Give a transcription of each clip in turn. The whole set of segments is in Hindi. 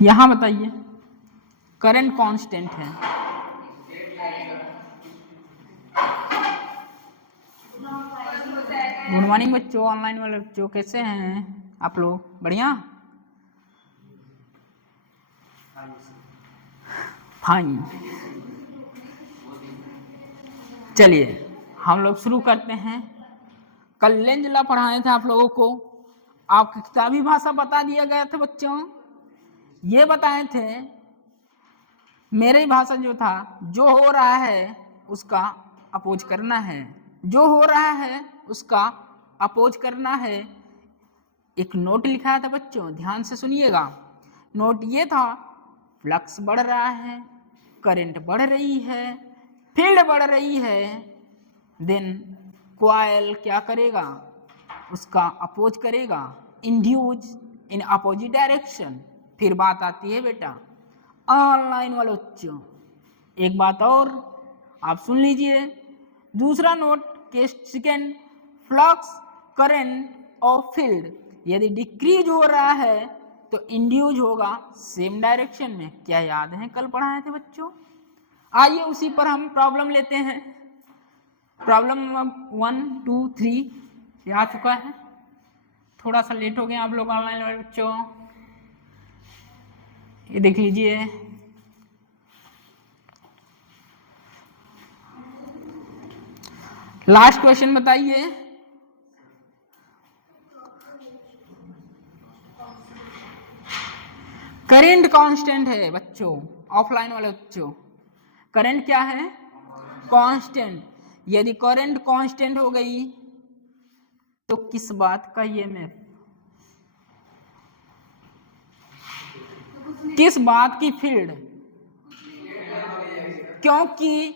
यहां बताइए करंट कांस्टेंट है। गुड मॉर्निंग बच्चों, ऑनलाइन वाले बच्चों कैसे हैं आप लोग? बढ़िया, फाइन। चलिए हम लोग शुरू करते हैं। कल लेंजला पढ़ाए थे आप लोगों को, आपकी किताबी भाषा बता दिया गया था बच्चों। ये बताए थे मेरी भाषा जो था, जो हो रहा है उसका अपोज करना है, जो हो रहा है उसका अपोज करना है। एक नोट लिखा था बच्चों, ध्यान से सुनिएगा। नोट ये था, फ्लक्स बढ़ रहा है, करंट बढ़ रही है, फील्ड बढ़ रही है, देन कॉइल क्या करेगा, उसका अपोज करेगा, इंड्यूज इन अपोजिट डायरेक्शन। फिर बात आती है बेटा ऑनलाइन वाले बच्चों, एक बात और आप सुन लीजिए। दूसरा नोट के सेकेंड, फ्लक्स करंट और फील्ड यदि डिक्रीज हो रहा है तो इंड्यूज होगा सेम डायरेक्शन में। क्या याद है कल पढ़ाए थे बच्चों? आइए उसी पर हम प्रॉब्लम लेते हैं। प्रॉब्लम 1 2 3 आ चुका है। थोड़ा सा लेट हो गए आप लोग ऑनलाइन वाले बच्चों, ये देख लीजिए। लास्ट क्वेश्चन बताइए। करंट कांस्टेंट है बच्चों, ऑफलाइन वाले बच्चों। करंट क्या है? कांस्टेंट। यदि करंट कांस्टेंट हो गई तो किस बात का ईएमएफ, किस बात की फील्ड? क्योंकि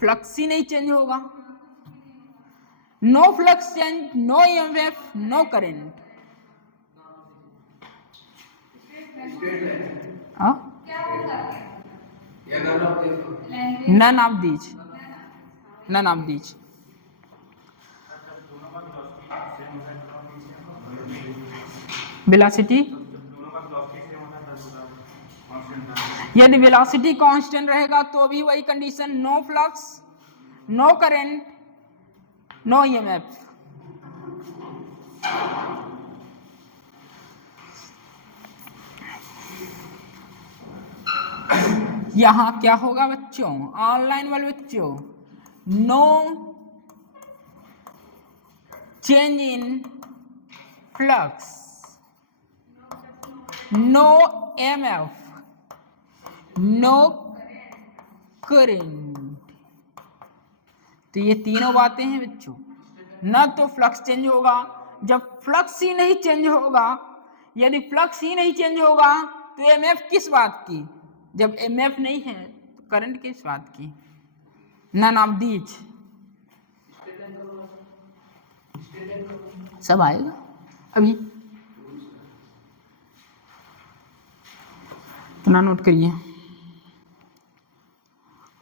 फ्लक्स ही नहीं चेंज होगा। No flux change, no EMF, no current. None of these, none of these. Velocity, यदि वेलोसिटी कांस्टेंट रहेगा तो भी वही condition, no flux, no current, no EMF. यहां क्या होगा बच्चों, ऑनलाइन वाले बच्चों? No change in flux, no EMF, no current. तो ये तीनों बातें हैं बच्चों। न तो फ्लक्स चेंज होगा, जब फ्लक्स ही नहीं चेंज होगा, यदि फ्लक्स ही नहीं चेंज होगा तो एमएफ किस बात की? जब एमएफ नहीं है तो करंट किस बात की? None of these. सब आएगा अभी, इतना नोट करिए।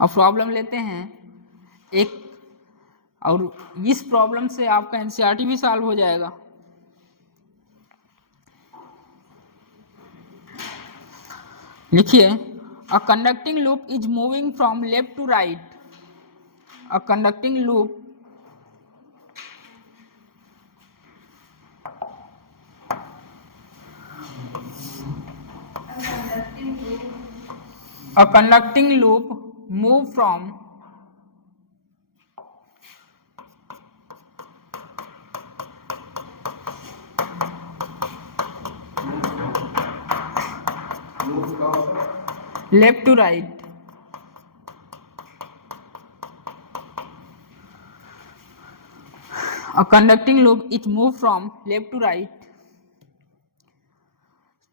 अब प्रॉब्लम लेते हैं एक, और इस प्रॉब्लम से आपका एनसीईआरटी भी सॉल्व हो जाएगा। लिखिए, a conducting loop is moving from left to right. A conducting loop move from left to right. A conducting loop is moved from left to right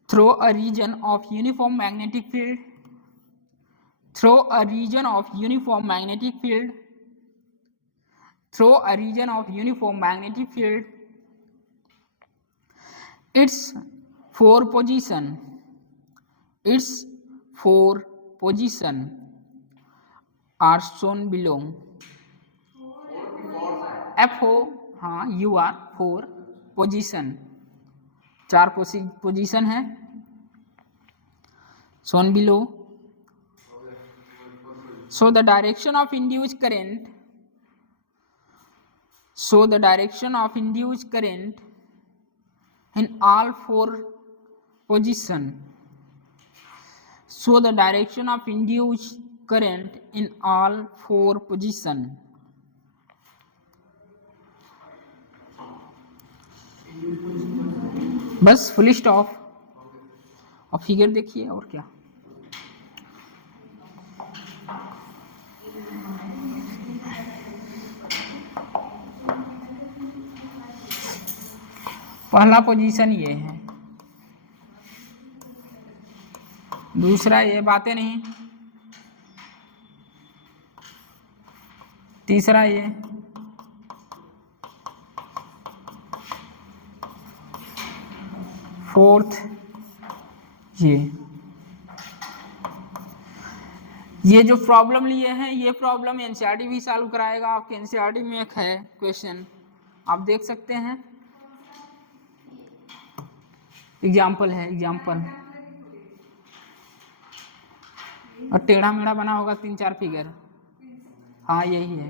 through a region of uniform magnetic field. Through a region of uniform magnetic field. Through a region of uniform magnetic field. Its four position are shown below. FO, हाँ UR 4 पोजीशन, 4 पोजीशन है। shown below. So the direction of induced current. So the direction of induced current in all four position. So the direction of induced current in all four position. बस फुल स्टॉप. और फिगर देखिए और क्या. पहला पोजीशन ये है, दूसरा ये बातें नहीं, तीसरा ये, फोर्थ ये जो प्रॉब्लम लिए हैं ये प्रॉब्लम एनसीईआरटी भी सॉल्व कराएगा. आपके एनसीईआरटी में एक है क्वेश्चन, आप देख सकते हैं. एग्जाम्पल है, एग्जाम्पल. और टेढ़ा मेढ़ा बना होगा 3-4 फिगर. हाँ यही है.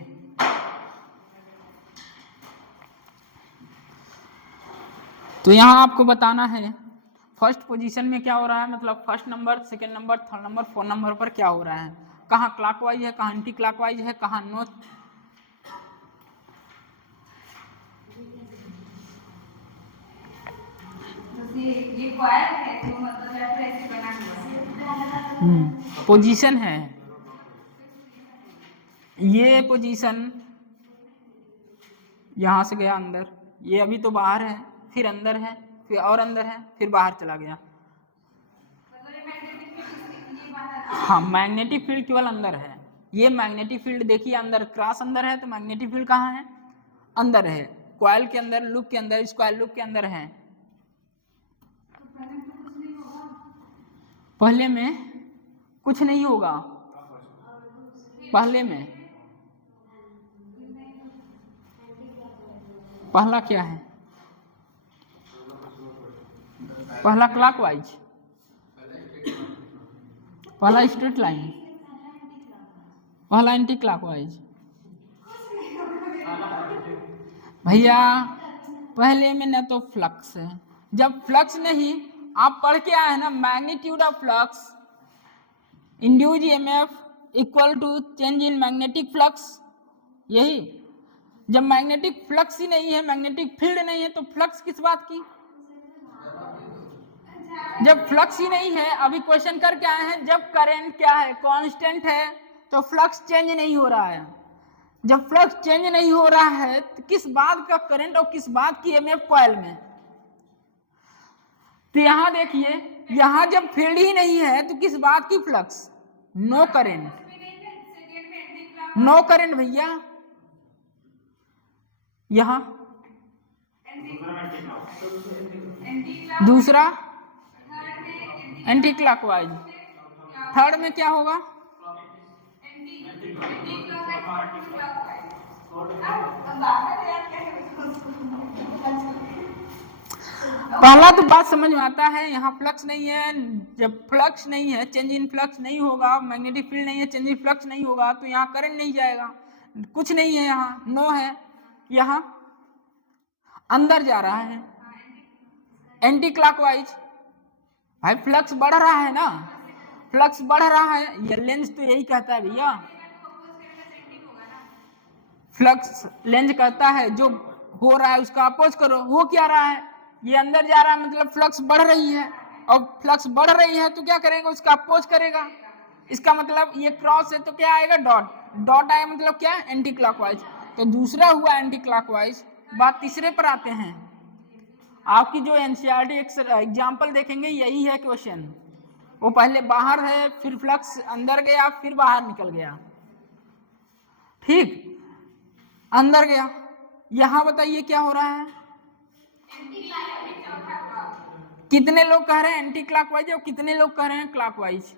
तो यहाँ आपको बताना है फर्स्ट पोजीशन में क्या हो रहा है, मतलब first number, second number, third number, fourth number पर क्या हो रहा है. कहाँ क्लॉकवाइज है, कहाँ एंटी क्लॉकवाइज है, कहाँ नो. ये कॉइल है तो मतलब ऐसे बना हुआ पोजीशन है. ये पोजीशन यहाँ से गया अंदर, ये अभी तो बाहर है, फिर अंदर है, फिर और अंदर है, फिर बाहर चला गया. हाँ मैग्नेटिक फील्ड केवल अंदर है. ये मैग्नेटिक फील्ड देखिए अंदर, क्रॉस अंदर है, तो मैग्नेटिक फील्ड कहाँ है, अंदर है, कॉइल के अंदर, लूप के अंदर, स्क्वायर लूप के अंदर है. पहले में कुछ नहीं होगा, पहले में पहला क्या है, पहला क्लॉकवाइज, पहला स्ट्रेट लाइन, पहला एंटी क्लॉकवाइज. भैया पहले में न तो फ्लक्स है, जब फ्लक्स नहीं, आप पढ़ के आए हैं ना, magnitude of flux induced EMF equal to change in magnetic flux. यही, जब मैग्नेटिक फ्लक्स ही नहीं है, मैग्नेटिक फील्ड नहीं है, तो फ्लक्स किस बात की. जब फ्लक्स ही नहीं है, अभी क्वेश्चन करके आए हैं, जब करंट क्या है, कांस्टेंट है, तो फ्लक्स चेंज नहीं हो रहा है. जब फ्लक्स चेंज नहीं हो रहा है तो किस बात का करंट और किस बात की ईएमएफ कॉइल में. तो यहां देखिए, यहां जब फील्ड ही नहीं है तो किस बात की flux, no current, no current भैया. यहां दूसरा एंटी क्लॉकवाइज, थर्ड में क्या होगा, पहला तो बात समझ में आता है. यहाँ फ्लक्स नहीं है, जब फ्लक्स नहीं है, चेंज इन फ्लक्स नहीं होगा, मैग्नेटिक फील्ड नहीं है, चेंज इन फ्लक्स नहीं होगा, तो यहाँ करंट नहीं जाएगा, कुछ नहीं है, यहाँ नो है. यहाँ अंदर जा रहा है एंटी क्लॉकवाइज. भाई फ्लक्स बढ़ रहा है ना, फ्लक्स बढ़ रहा है, ये लेंस तो यही कहता है भैया. फ्लक्स लेंस कहता है जो हो रहा है उसका अपोज करो. हो क्या रहा है, ये अंदर जा रहा है, मतलब फ्लक्स बढ़ रही है, और फ्लक्स बढ़ रही है तो क्या करेगा, उसका अपोज करेगा. इसका मतलब ये क्रॉस है तो क्या आएगा, डॉट. डॉट आएगा मतलब क्या, एंटी क्लॉकवाइज. तो दूसरा हुआ एंटी क्लॉकवाइज. बात तीसरे पर आते हैं. आपकी जो एनसीईआरटी एग्जाम्पल देखेंगे यही है क्वेश्चन. वो पहले बाहर है, फिर फ्लक्स अंदर गया, फिर बाहर निकल गया. ठीक, अंदर गया. यहां बताइए क्या हो रहा है, कितने लोग कह रहे हैं एंटी क्लॉकवाइज और कितने लोग कह रहे हैं क्लॉकवाइज.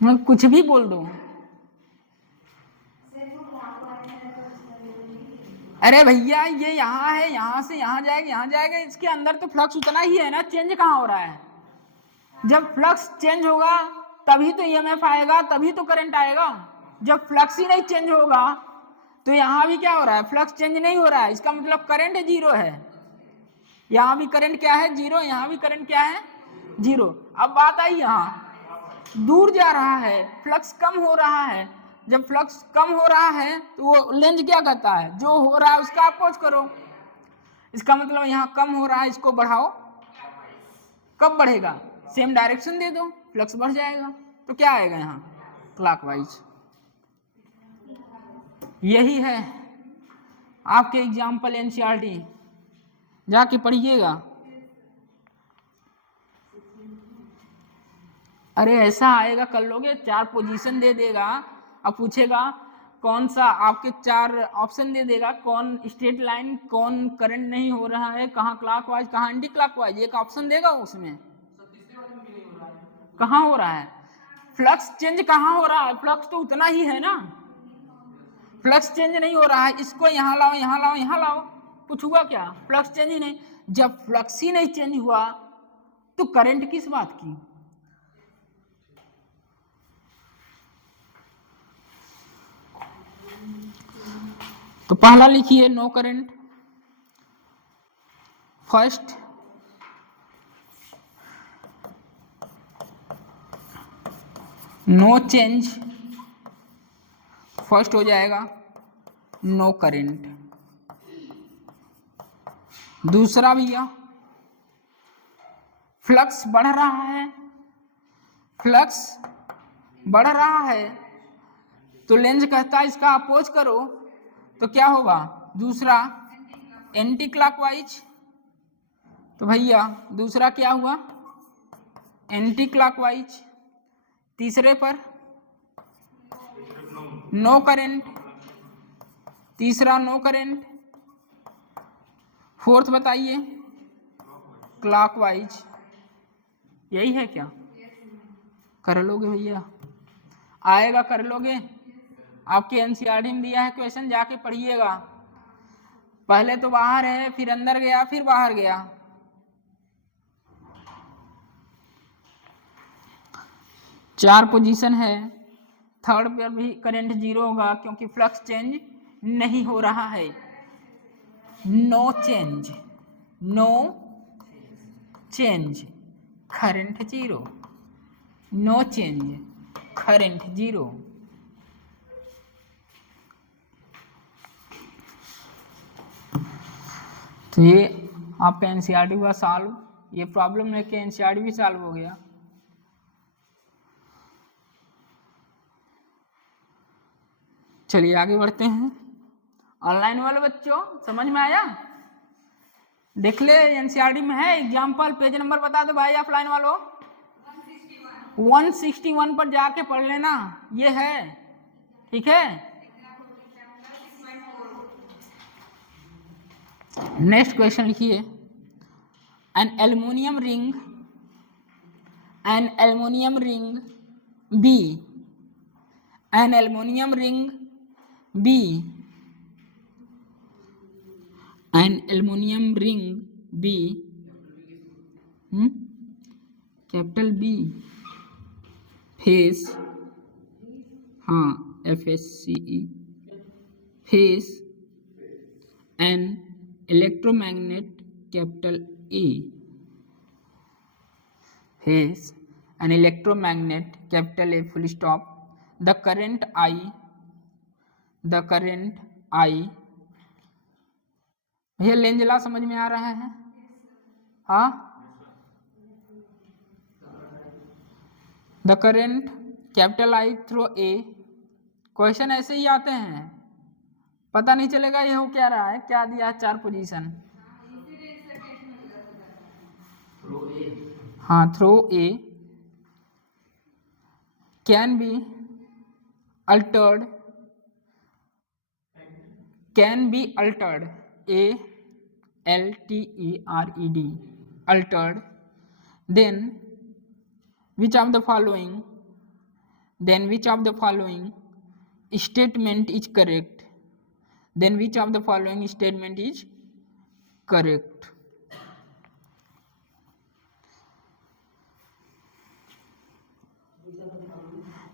मैं कुछ भी बोल दूं. अरे भैया ये यहाँ है, यहाँ से यहाँ जाएगा, यहाँ जाएगा, इसके अंदर तो फ्लक्स उतना ही है ना, चेंज कहाँ हो रहा है? जब फ्लक्स चेंज होगा तभी तो ईएमएफ आएगा, तभी तो करंट आएगा। जब फ्लक्स ही नहीं चेंज होगा तो यहाँ भी क्या हो रहा है? फ्लक्स चेंज नहीं हो रहा है, इसका मतलब करंट जीरो है। यहाँ भी करंट क्या है? जीरो। यहाँ भी करंट क्या है? जीरो। अब बात आई यहाँ दूर जा रहा है, फ्लक्स कम हो रहा है। जब फ्लक्स कम हो रहा है तो वो लेंज क्या करता है? जो हो रहा है उसका अपोज करो। इसका मतलब यहाँ कम हो रहा है, इसको बढ़ाओ। कब बढ़ेगा? सेम डायरेक्शन दे दो, फ्लक्स बढ़ जाएगा। तो क्या आएगा यहाँ? क्लॉकवाइज। यही है आपके एग्जाम्पल एनसीईआरटी, जाके पढ़िएगा। अरे ऐसा आएगा, कर लोगे, 4 पोजीशन दे देगा, अब पूछेगा कौन सा, आपके 4 ऑप्शन दे देगा, कौन स्ट्रेट लाइन, कौन करंट नहीं हो रहा है, कहाँ क्लॉकवाइज कहाँ एंटी क्लॉकवाइज, एक ऑप्शन देगा उसमें। कहाँ हो रहा है? फ्लक्स चेंज कहाँ हो रहा है? फ्लक्स तो उतना ही है ना, फ्लक्स चेंज नहीं हो रहा है। इसको यहाँ लाओ, यहाँ लाओ, यहाँ लाओ, कुछ हुआ क्या? फ्लक्स चेंज ही नहीं। जब फ्लक्स ही नहीं चेंज हुआ तो करंट किस बात की? तो पहला लिखिए no current. First no change, first हो जाएगा नो करंट। दूसरा भैया फ्लक्स बढ़ रहा है, फ्लक्स बढ़ रहा है तो लेंज कहता है इसका अपोज करो, तो क्या होगा? दूसरा एंटी क्लॉकवाइज। तो भैया दूसरा क्या हुआ? Anti clockwise. तीसरे पर नो करंट, तीसरा नो करंट। फोर्थ बताइए क्लॉकवाइज। यही है क्या? कर लोगे भैया? आएगा, कर लोगे? आपके एनसीईआरटी में दिया है क्वेश्चन, जाके पढ़िएगा। पहले तो बाहर है, फिर अंदर गया, फिर बाहर गया। चार पोजीशन है, थर्ड पर भी करंट जीरो होगा क्योंकि फ्लक्स चेंज नहीं हो रहा है। No change, no change, current zero. No change, current zero. तो ये आपका एनसीईआरटी हुआ सॉल्व। ये प्रॉब्लम लेके एनसीईआरटी भी सॉल्व हो गया। चलिए आगे बढ़ते हैं। ऑनलाइन वाले बच्चों समझ में आया? देख ले, एनसीईआरटी में है एग्जाम्पल, पेज नंबर बता दो भाई। ऑफलाइन वालों 161 पर जाके पढ़ लेना, ये है, ठीक है। नेक्स्ट क्वेश्चन लिखिए। An aluminium ring, an aluminium ring B, an aluminium ring B, an aluminium ring B, capital B, face, हाँ FSCE, face an electromagnet capital E, face an electromagnet capital A full stop, the current I, the current I। भैया लेंजला समझ में आ रहा है? हाँ, the current capital I through A। Question ऐसे ही आते हैं, पता नहीं चलेगा ये हो क्या रहा है, क्या दिया है 4 पोजीशन। हाँ, through A can be altered, can be altered, ALTERED, altered, then which of the following, then which of the following statement is correct, then which of the following statement is correct?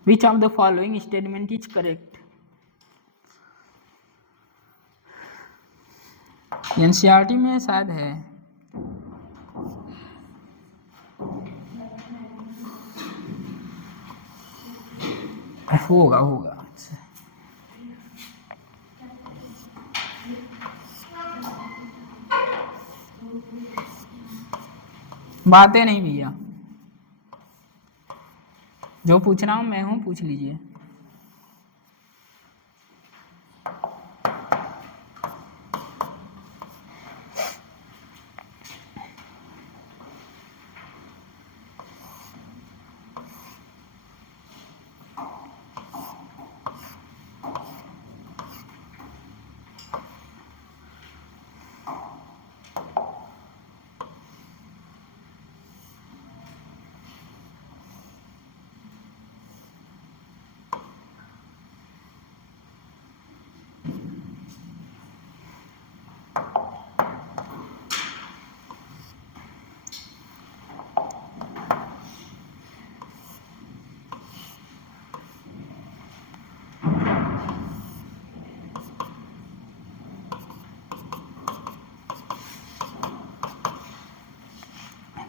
Which of the following statement is correct? NCERT में शायद है। होगा होगा। बातें नहीं भैया, जो पूछ रहा हूं मैं हूं, पूछ लीजिए।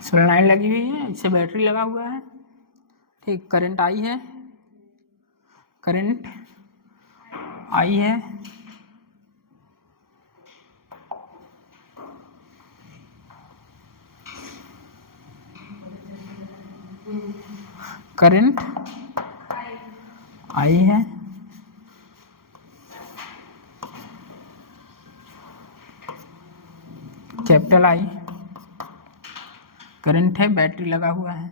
सोलनाइट लगी हुई है, इससे बैटरी लगा हुआ है, ठीक। करंट आई है, करंट आई है, करंट आई है, कैपिटल आई, करंट है, बैटरी लगा हुआ है,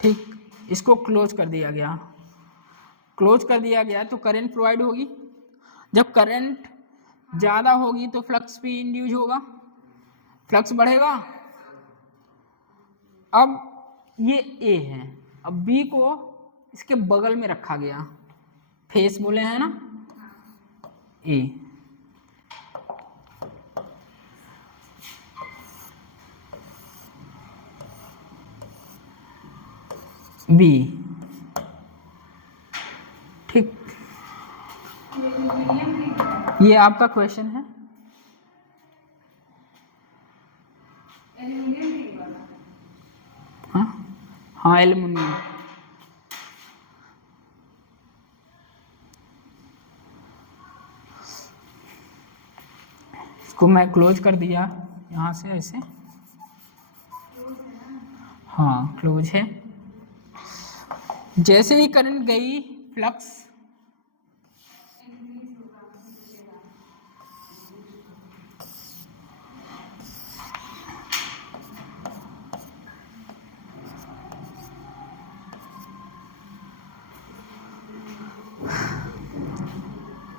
ठीक। इसको क्लोज कर दिया गया, क्लोज कर दिया गया तो करंट प्रोवाइड होगी। जब करंट ज़्यादा होगी तो फ्लक्स भी इंड्यूस होगा, फ्लक्स बढ़ेगा। अब ये ए है, अब बी को इसके बगल में रखा गया, फेस बोले हैं ना, ए। बी, ठीक। ये आपका क्वेश्चन है। हाँ हाँ, एल्युमिनियम। इसको मैं क्लोज कर दिया यहाँ से ऐसे, हाँ क्लोज है। जैसे ही करंट गई फ्लक्स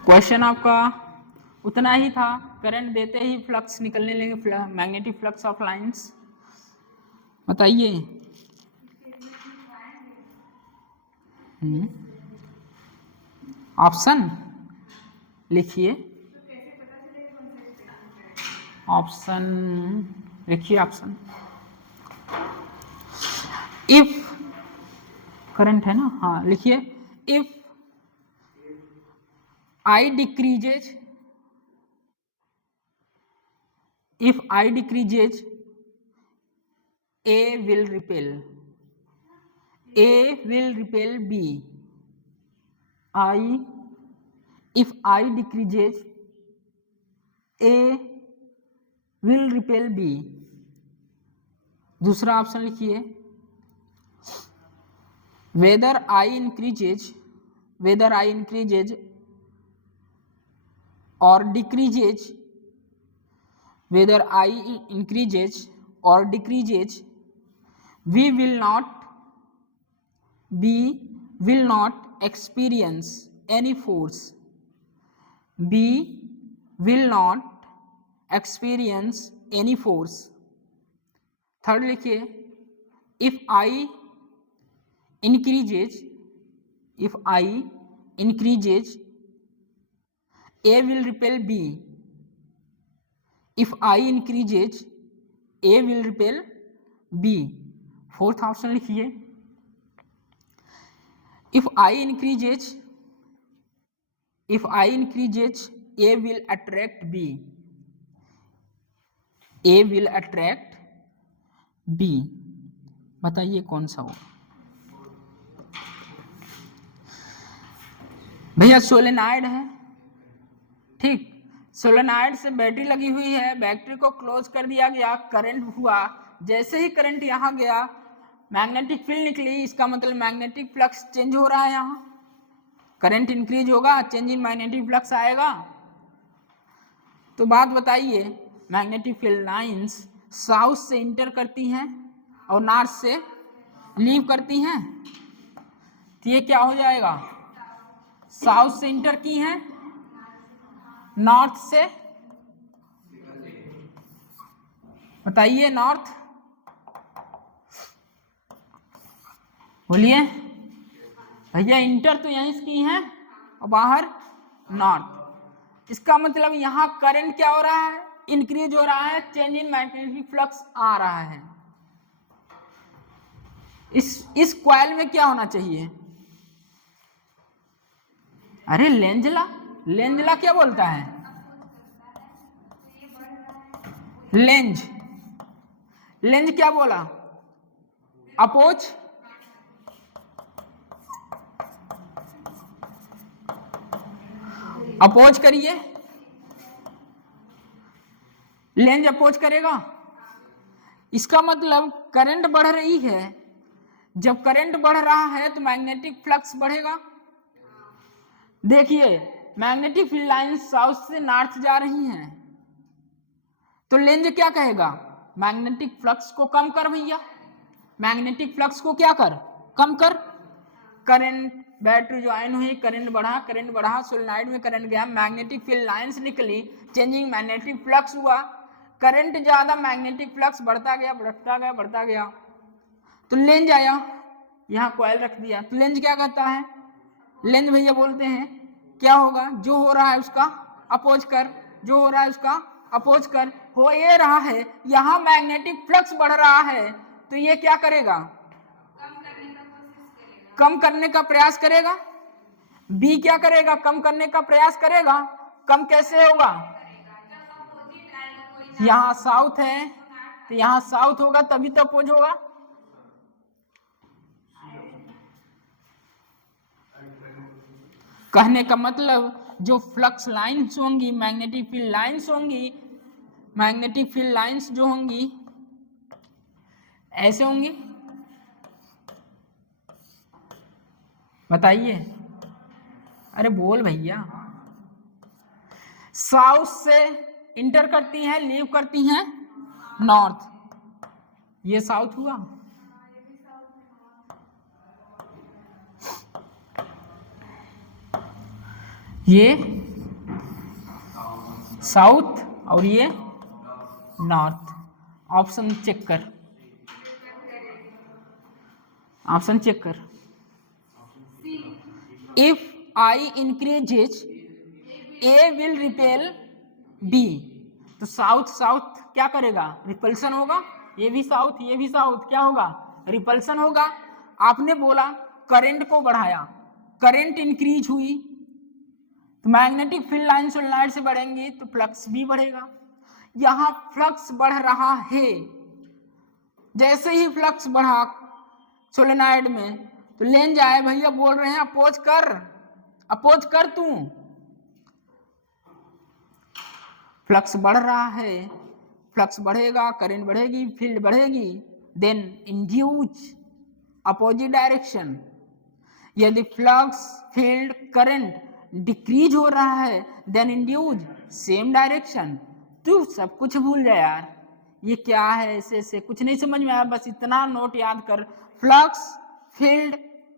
क्वेश्चन आपका उतना ही था, करंट देते ही फ्लक्स निकलने लगे, मैग्नेटिक फ्लक्स ऑफ लाइंस। बताइए। ऑप्शन लिखिए, ऑप्शन लिखिए, ऑप्शन। इफ करंट है ना, हाँ लिखिए। If I decreases, if I decreases, A will repel, A will repel B. If I decreases, A will repel B. दूसरा ऑप्शन लिखिए। Whether I increases or decreases, whether I increases or decreases, we will not experience any force. B will not experience any force. Third लिखिए। if I increases, A will repel B. If I increases, A will repel B. Fourth option लिखिए, if I increases, A will attract B. A will attract B. बताइए कौन सा हो भैया? सोलेनॉइड है, ठीक। सोलेनॉइड से बैटरी लगी हुई है, बैटरी को क्लोज कर दिया गया, करंट हुआ, जैसे ही करंट यहाँ गया मैग्नेटिक फील्ड निकली, इसका मतलब मैग्नेटिक फ्लक्स चेंज हो रहा है, यहाँ करंट इंक्रीज होगा, चेंज इन मैग्नेटिक फ्लक्स आएगा। तो बात बताइए, मैग्नेटिक फील्ड लाइंस साउथ से इंटर करती हैं और नॉर्थ से लीव करती हैं, तो ये क्या हो जाएगा? साउथ से इंटर की हैं, नॉर्थ से, बताइए नॉर्थ, बोलिए भैया। इंटर तो यहीं की हैं और बाहर नॉर्थ, इसका मतलब यहाँ करंट क्या हो रहा है? इंक्रीज हो रहा है, चेंज इन मैग्नेटिक फ्लक्स आ रहा है। इस कॉइल में क्या होना चाहिए? अरे लेंजला क्या बोलता है? लेंज क्या बोला? अपोज। अपोज करिए, लेंज अपोज करेगा। इसका मतलब करंट बढ़ रही है, जब करंट बढ़ रहा है तो मैग्नेटिक फ्लक्स बढ़ेगा। देखिए मैग्नेटिक फील्ड लाइन साउथ से नॉर्थ जा रही हैं, तो लेंज क्या कहेगा? मैग्नेटिक फ्लक्स को कम कर भैया, मैग्नेटिक फ्लक्स को क्या कर? कम कर। करंट, बैटरी ज्वाइन हुई, करंट बढ़ा, सोलेनॉइड में करंट गया, मैग्नेटिक फील्ड लाइंस निकली, चेंजिंग मैग्नेटिक फ्लक्स हुआ, करंट ज्यादा, मैग्नेटिक फ्लक्स बढ़ता गया, तो लेंज आया, यहाँ कॉइल रख दिया, तो लेंज क्या कहता है? लेंज भैया बोलते हैं क्या होगा? जो हो रहा है उसका अपोज कर, जो हो रहा है उसका अपोज कर। हो ये रहा है, यहाँ मैग्नेटिक फ्लक्स बढ़ रहा है, तो ये क्या करेगा? कम करने का प्रयास करेगा। बी क्या करेगा? कम करने का प्रयास करेगा। कम कैसे होगा? यहाँ साउथ है, तो यहाँ साउथ होगा तभी तो अपोज होगा। कहने का मतलब जो फ्लक्स लाइंस होंगी, मैग्नेटिक फील्ड लाइंस होंगी, मैग्नेटिक फील्ड लाइंस जो होंगी ऐसे होंगी, बताइए। अरे बोल भैया। साउथ से इंटर करती हैं, लीव करती हैं नॉर्थ, ये साउथ हुआ। ये साउथ और ये नॉर्थ। ऑप्शन चेक कर, ऑप्शन चेक कर। If I increases A will repel B, तो साउथ क्या करेगा? रिपल्सन होगा। ये भी साउथ क्या होगा? रिपल्सन होगा। आपने बोला करंट को बढ़ाया, करंट इंक्रीज हुई, तो मैग्नेटिक फील्ड लाइन सोलेनॉइड से बढ़ेंगी तो फ्लक्स भी बढ़ेगा। यहां फ्लक्स बढ़ रहा है, जैसे ही फ्लक्स बढ़ा सोलेनॉइड में तो लेंज आए, भैया बोल रहे हैं अपोज कर तू। फ्लक्स बढ़ रहा है, फ्लक्स बढ़ेगा, करंट बढ़ेगी, फील्ड बढ़ेगी, देन इंड्यूस अपोजिट डायरेक्शन। यदि फ्लक्स, फील्ड, करंट डिक्रीज हो रहा है देन इंड्यूस सेम डायरेक्शन। तू सब कुछ भूल जा यार, ये क्या है, ऐसे कुछ नहीं समझ में आया, बस इतना नोट याद कर। Flux, field,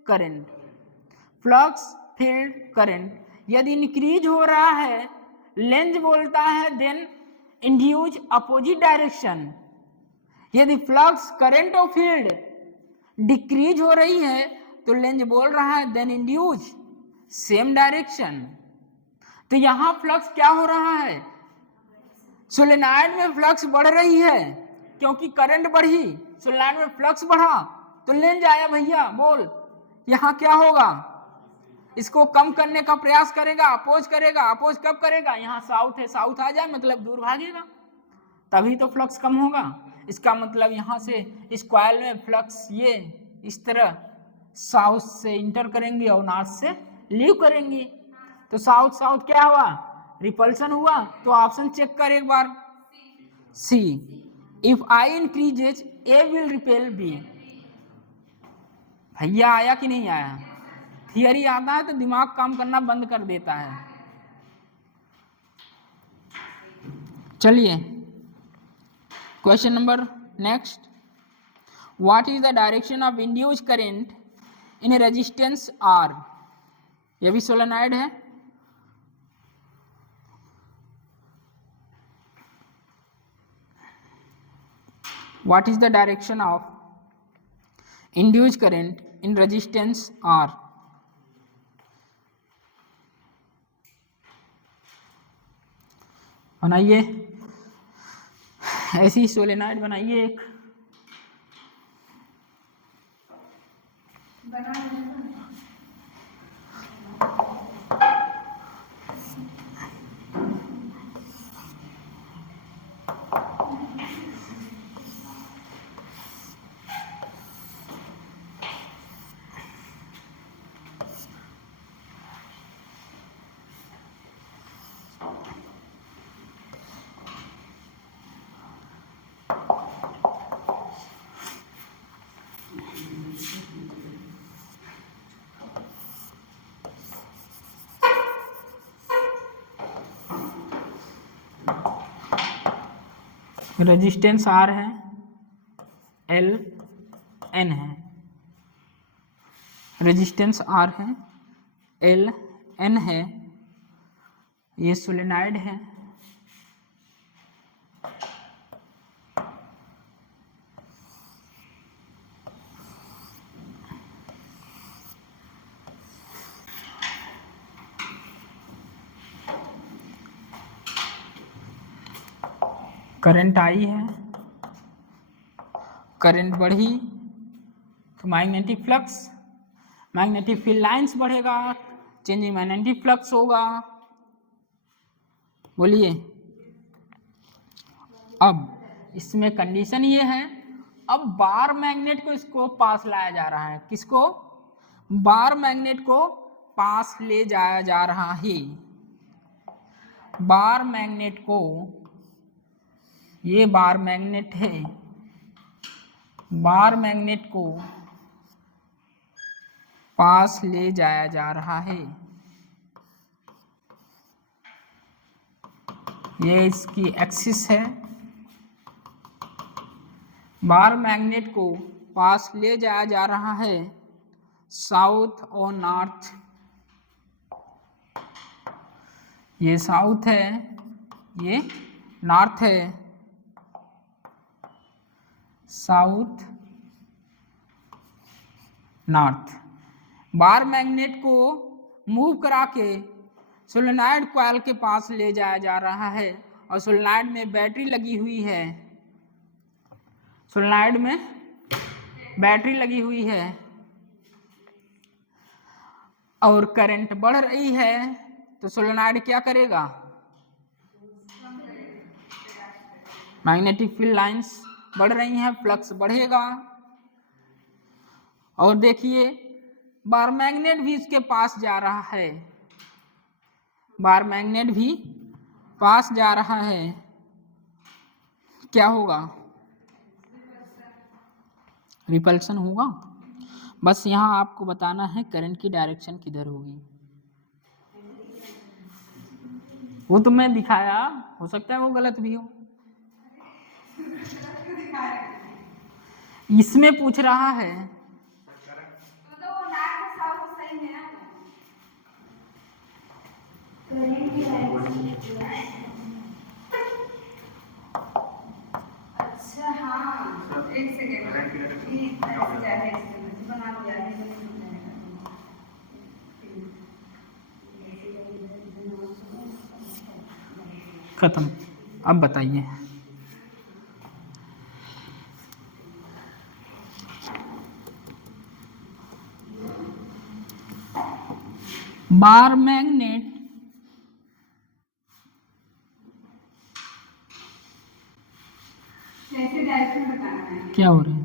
current, flux, field, current यदि इंक्रीज हो रहा है, लेंज बोलता है देन इंड्यूस अपोजिट डायरेक्शन। यदि फ्लक्स, करंट और फील्ड डिक्रीज हो रही है तो लेंज बोल रहा है देन इंड्यूस सेम डायरेक्शन। तो यहाँ फ्लक्स क्या हो रहा है, सोलेनॉइड में फ्लक्स बढ़ रही है क्योंकि करंट बढ़ी, सोलेनॉइड में फ्लक्स बढ़ा तो लेंज आया भैया। बोल यहाँ क्या होगा, इसको कम करने का प्रयास करेगा, अपोज करेगा। अपोज कब करेगा, यहाँ साउथ है, साउथ आ जाए मतलब दूर भागेगा, तभी तो फ्लक्स कम होगा। इसका मतलब यहाँ से इस कॉइल में फ्लक्स ये इस तरह साउथ से इंटर करेंगे और नॉर्थ से लीव करेंगे। तो साउथ साउथ क्या हुआ, रिपल्सन हुआ। तो ऑप्शन चेक कर एक बार, see, if I increases A will repel B. भैया आया कि नहीं आया, थियरी आता है तो दिमाग काम करना बंद कर देता है। चलिए question number next, what is the direction of induce current in resistance R. यह भी सोलेनॉइड है। What is the direction of induce current in resistance R. बनाइए, ऐसी सोलेनॉइड बनाइए एक। रेजिस्टेंस आर है, एल एन है, रेजिस्टेंस आर है, एल एन है, ये सोलेनॉइड है। करंट आई है, करंट बढ़ी तो magnetic flux, magnetic field lines बढ़ेगा, चेंजिंग मैग्नेटिक फ्लक्स होगा। बोलिए, अब इसमें कंडीशन ये है, अब बार मैग्नेट को इसको पास लाया जा रहा है, किसको, बार मैग्नेट को पास ले जाया जा रहा है। बार मैग्नेट को, ये बार मैग्नेट है, बार मैग्नेट को पास ले जाया जा रहा है। ये इसकी एक्सिस है, बार मैग्नेट को पास ले जाया जा रहा है साउथ और नॉर्थ। ये साउथ है, ये नॉर्थ है, साउथ नॉर्थ। बार मैग्नेट को मूव करा के सोलेनॉइड कॉइल के पास ले जाया जा रहा है और सोलेनॉइड में बैटरी लगी हुई है, सोलेनॉइड में बैटरी लगी हुई है और करंट बढ़ रही है तो सोलेनॉइड क्या करेगा, मैग्नेटिक फील्ड लाइंस बढ़ रही हैं, फ्लक्स बढ़ेगा। और देखिए बार मैग्नेट भी इसके पास जा रहा है, बार मैग्नेट भी पास जा रहा है, क्या होगा, रिपल्सन होगा। बस यहाँ आपको बताना है करंट की डायरेक्शन किधर होगी। वो तो मैं दिखाया, हो सकता है वो गलत भी हो। इसमें पूछ रहा है, तो वो नॉर्थ साउथ सही है ना। अच्छा हाँ, एक सेकेंड, ये ऐसे जा रहा है, इसमें बना लिया है, ये खत्म। अब बताइए, बार मैग्नेट कैसे डायरेक्शन बताना है? क्या हो रहा है?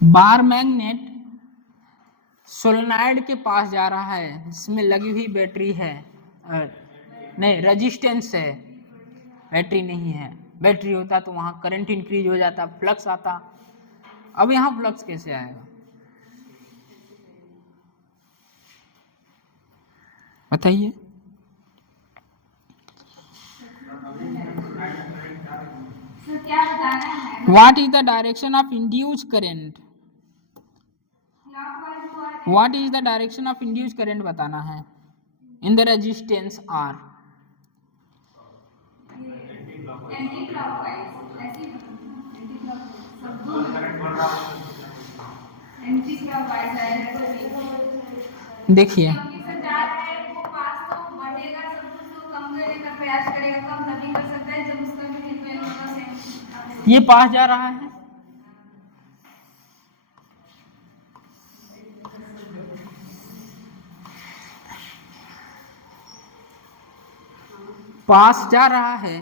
बार मैग्नेट सोलेनॉइड के पास जा रहा है, जिसमें लगी हुई बैटरी है, नहीं रेजिस्टेंस है, बैटरी नहीं है। बैटरी होता तो वहां करंट इंक्रीज हो जाता, फ्लक्स आता। अब यहाँ फ्लक्स कैसे आएगा बताइए? सर क्या बताना है? What is the direction of induced current? What is the direction of induced current बताना है in the resistance R. Anti clockwise, ऐसी एंटी क्लॉकवाइज आएगा। देखिए क्योंकि सर जा रहा है वो पास तो बढ़ेगा, सब कुछ तो कम करने का प्रयास करेगा, कम तभी कर सकता है जब उसका भी इक्विवेलेंट होगा सेम। ये पास जा रहा है, पास जा रहा है,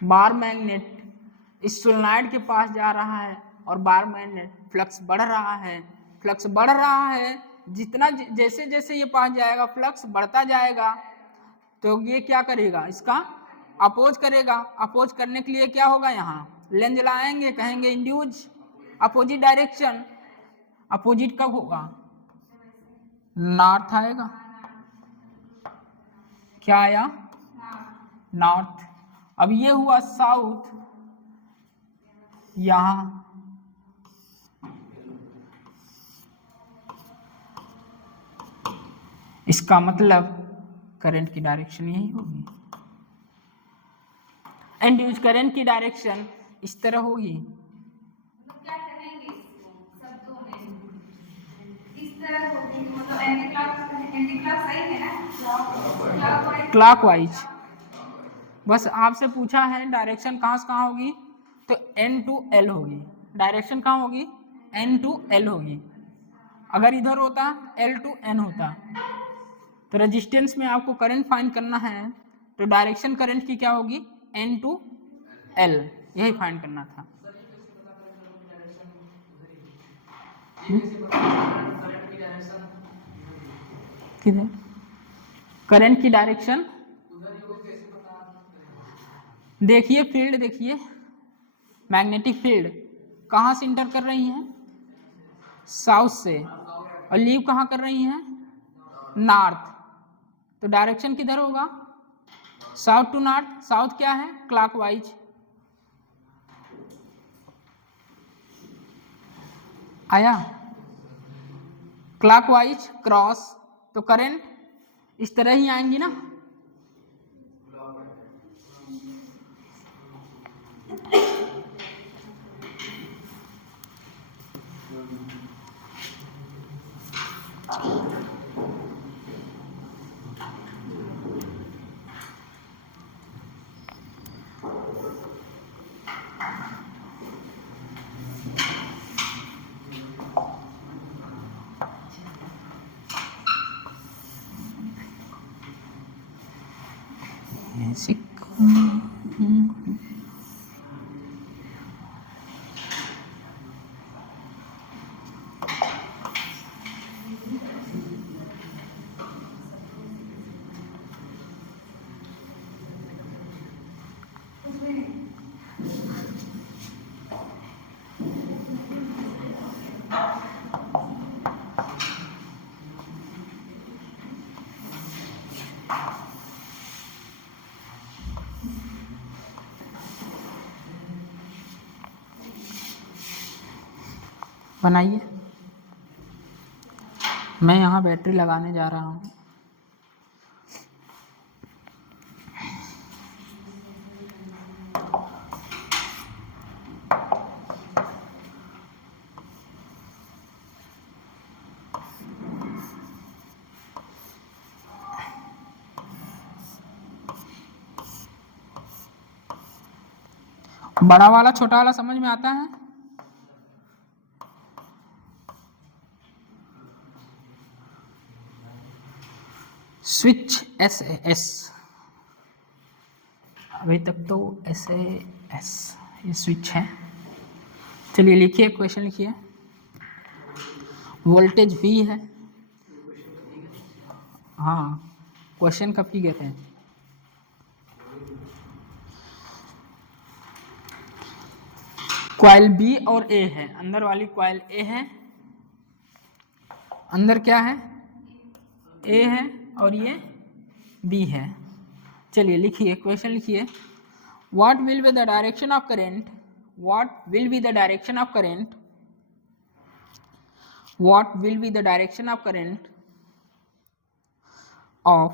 बार मैग्नेट इस सोलेनॉइड के पास जा रहा है और बार मैग्नेट फ्लक्स बढ़ रहा है। फ्लक्स बढ़ रहा है, जितना जैसे जैसे ये पास जाएगा फ्लक्स बढ़ता जाएगा, तो ये क्या करेगा, इसका अपोज करेगा। अपोज करने के लिए क्या होगा, यहाँ लेंज लाएंगे, कहेंगे इंड्यूज अपोजिट डायरेक्शन। अपोजिट कब होगा, नॉर्थ आएगा। क्या आया, नॉर्थ। अब ये हुआ साउथ, यहां इसका मतलब करंट की डायरेक्शन यही होगी। इंड्यूस करंट की डायरेक्शन इस तरह होगी। क्या करेंगे इसको शब्दों में, इस तरह होगी, मतलब एंटी क्लॉक सही है ना, क्लॉकवाइज। बस आपसे पूछा है डायरेक्शन कहाँ से कहाँ होगी, तो N to L होगी। डायरेक्शन कहाँ होगी, N to L होगी। अगर इधर होता L to N होता, तो रेजिस्टेंस में आपको करंट फाइंड करना है, तो डायरेक्शन करंट की क्या होगी, N to L, यही फाइंड करना था। किधर करंट की डायरेक्शन, देखिए फील्ड, देखिए मैग्नेटिक फील्ड कहाँ से इंटर कर रही है, साउथ से, और लीव कहाँ कर रही है, नॉर्थ। तो डायरेक्शन किधर होगा, साउथ टू नॉर्थ। साउथ क्या है, क्लॉकवाइज। आया, क्लॉकवाइज क्रॉस, तो करंट इस तरह ही आएंगी ना। बनाइए, मैं यहाँ बैटरी लगाने जा रहा हूँ। बड़ा वाला छोटा वाला समझ में आता है? स्विच एस अभी तक तो एस ये स्विच है। चलिए लिखिए, क्वेश्चन लिखिए। वोल्टेज V है। हाँ, क्वेश्चन का फिगर है। कॉइल B और A है, अंदर वाली कॉइल A है, अंदर क्या है? A है और ये B है। चलिए लिखिए, क्वेश्चन लिखिए। What will be the direction of current? What will be the direction of current? What will be the direction of current of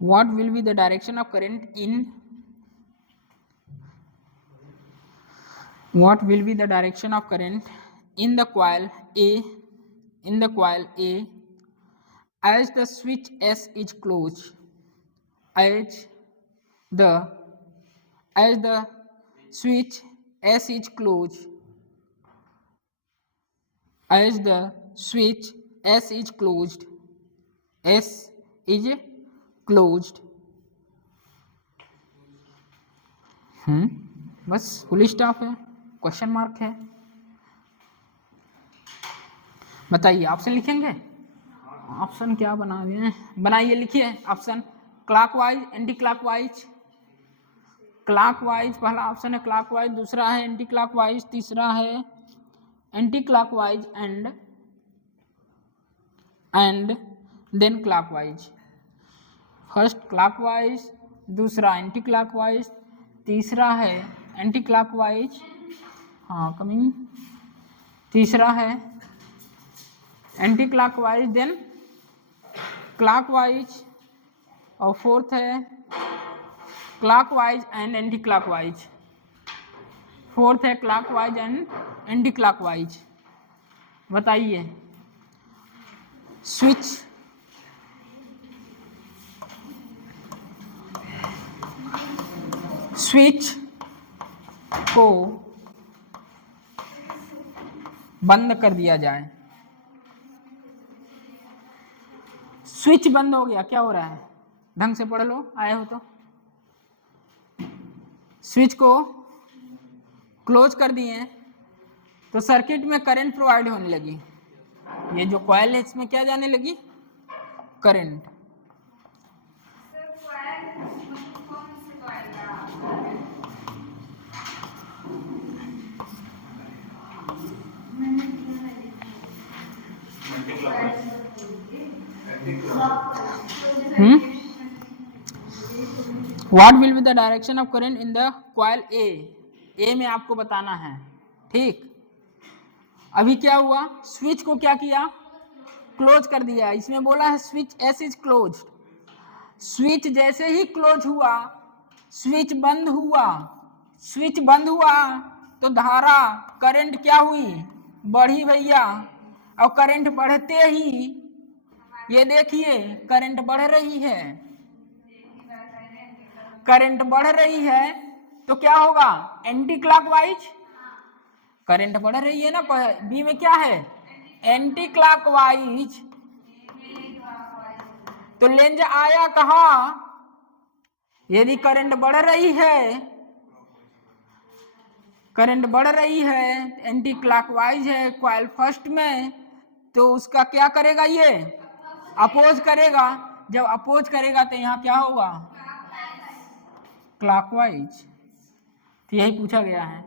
what will be the direction of current in what will be the direction of current in the coil A as the switch S is closed, as the switch S is closed, as the switch S is closed, S is closed। बस फुल स्टॉप है, क्वेश्चन मार्क है। बताइए, ऑप्शन लिखेंगे? ऑप्शन क्या बना दिए? बनाइए, लिखिए option. Clockwise, anticlockwise. Clockwise पहला ऑप्शन है, क्लॉकवाइज। दूसरा है एंटी क्लॉकवाइज। तीसरा है anticlockwise and then clockwise. First clockwise, दूसरा एंटी क्लॉकवाइज, तीसरा है एंटी क्लॉकवाइज, हाँ कमिंग, तीसरा है एंटी क्लॉकवाइज देन क्लॉकवाइज, और फोर्थ है clockwise and anticlockwise. Fourth है क्लॉकवाइज एंड एंटी क्लॉकवाइज। बताइए, स्विच को बंद कर दिया जाए। स्विच बंद हो गया, क्या हो रहा है? ढंग से पढ़ लो, आए हो तो। स्विच को क्लोज कर दिए तो सर्किट में करंट प्रोवाइड होने लगी। ये जो कॉइल है इसमें क्या जाने लगी? Current. What will be the direction of current in the coil A में आपको बताना है, ठीक। अभी क्या हुआ? स्विच को क्या किया? क्लोज कर दिया। इसमें बोला है switch S is close. Switch जैसे ही क्लोज हुआ, स्विच बंद हुआ। स्विच बंद हुआ तो धारा, करंट क्या हुई? बढ़ी भैया। और करंट बढ़ते ही, ये देखिए करंट बढ़ रही है। करंट बढ़ रही है तो क्या होगा? Anti clockwise. करंट बढ़ रही है ना, बी में क्या है? Anti clockwise. तो लेंज आया कहाँ? यदि करंट बढ़ रही है, करंट बढ़ रही है, एंटी क्लॉकवाइज है कॉइल फर्स्ट में, तो उसका क्या करेगा? ये अपोज करेगा। जब अपोज करेगा तो यहाँ क्या होगा? क्लॉकवाइज। तो यही पूछा गया है।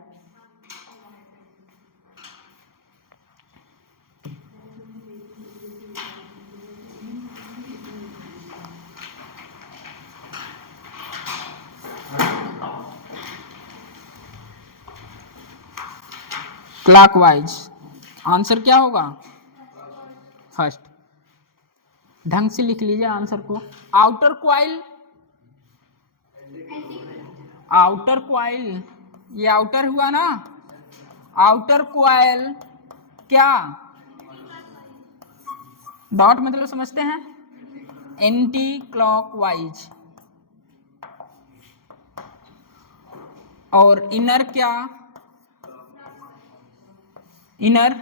क्लॉकवाइज आंसर क्या होगा? फर्स्ट। ढंग से लिख लीजिए आंसर को। आउटर कॉइल, आउटर कॉइल, ये आउटर हुआ ना, आउटर कॉइल क्या? डॉट मतलब समझते हैं? Anticlockwise. और इनर क्या, इनर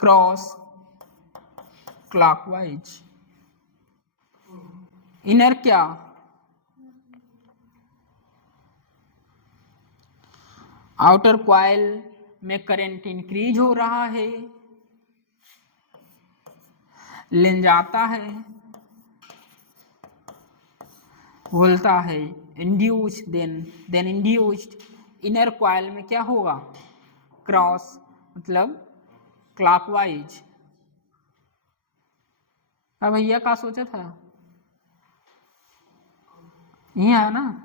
क्रॉस क्लॉकवाइज। इनर क्या, आउटर कॉइल में करंट इंक्रीज हो रहा है, लेंज आता है, बोलता है induced, then induced. Inner coil में क्या होगा, क्रॉस मतलब क्लॉकवाइज। अब भैया का सोचा था, यही है ना,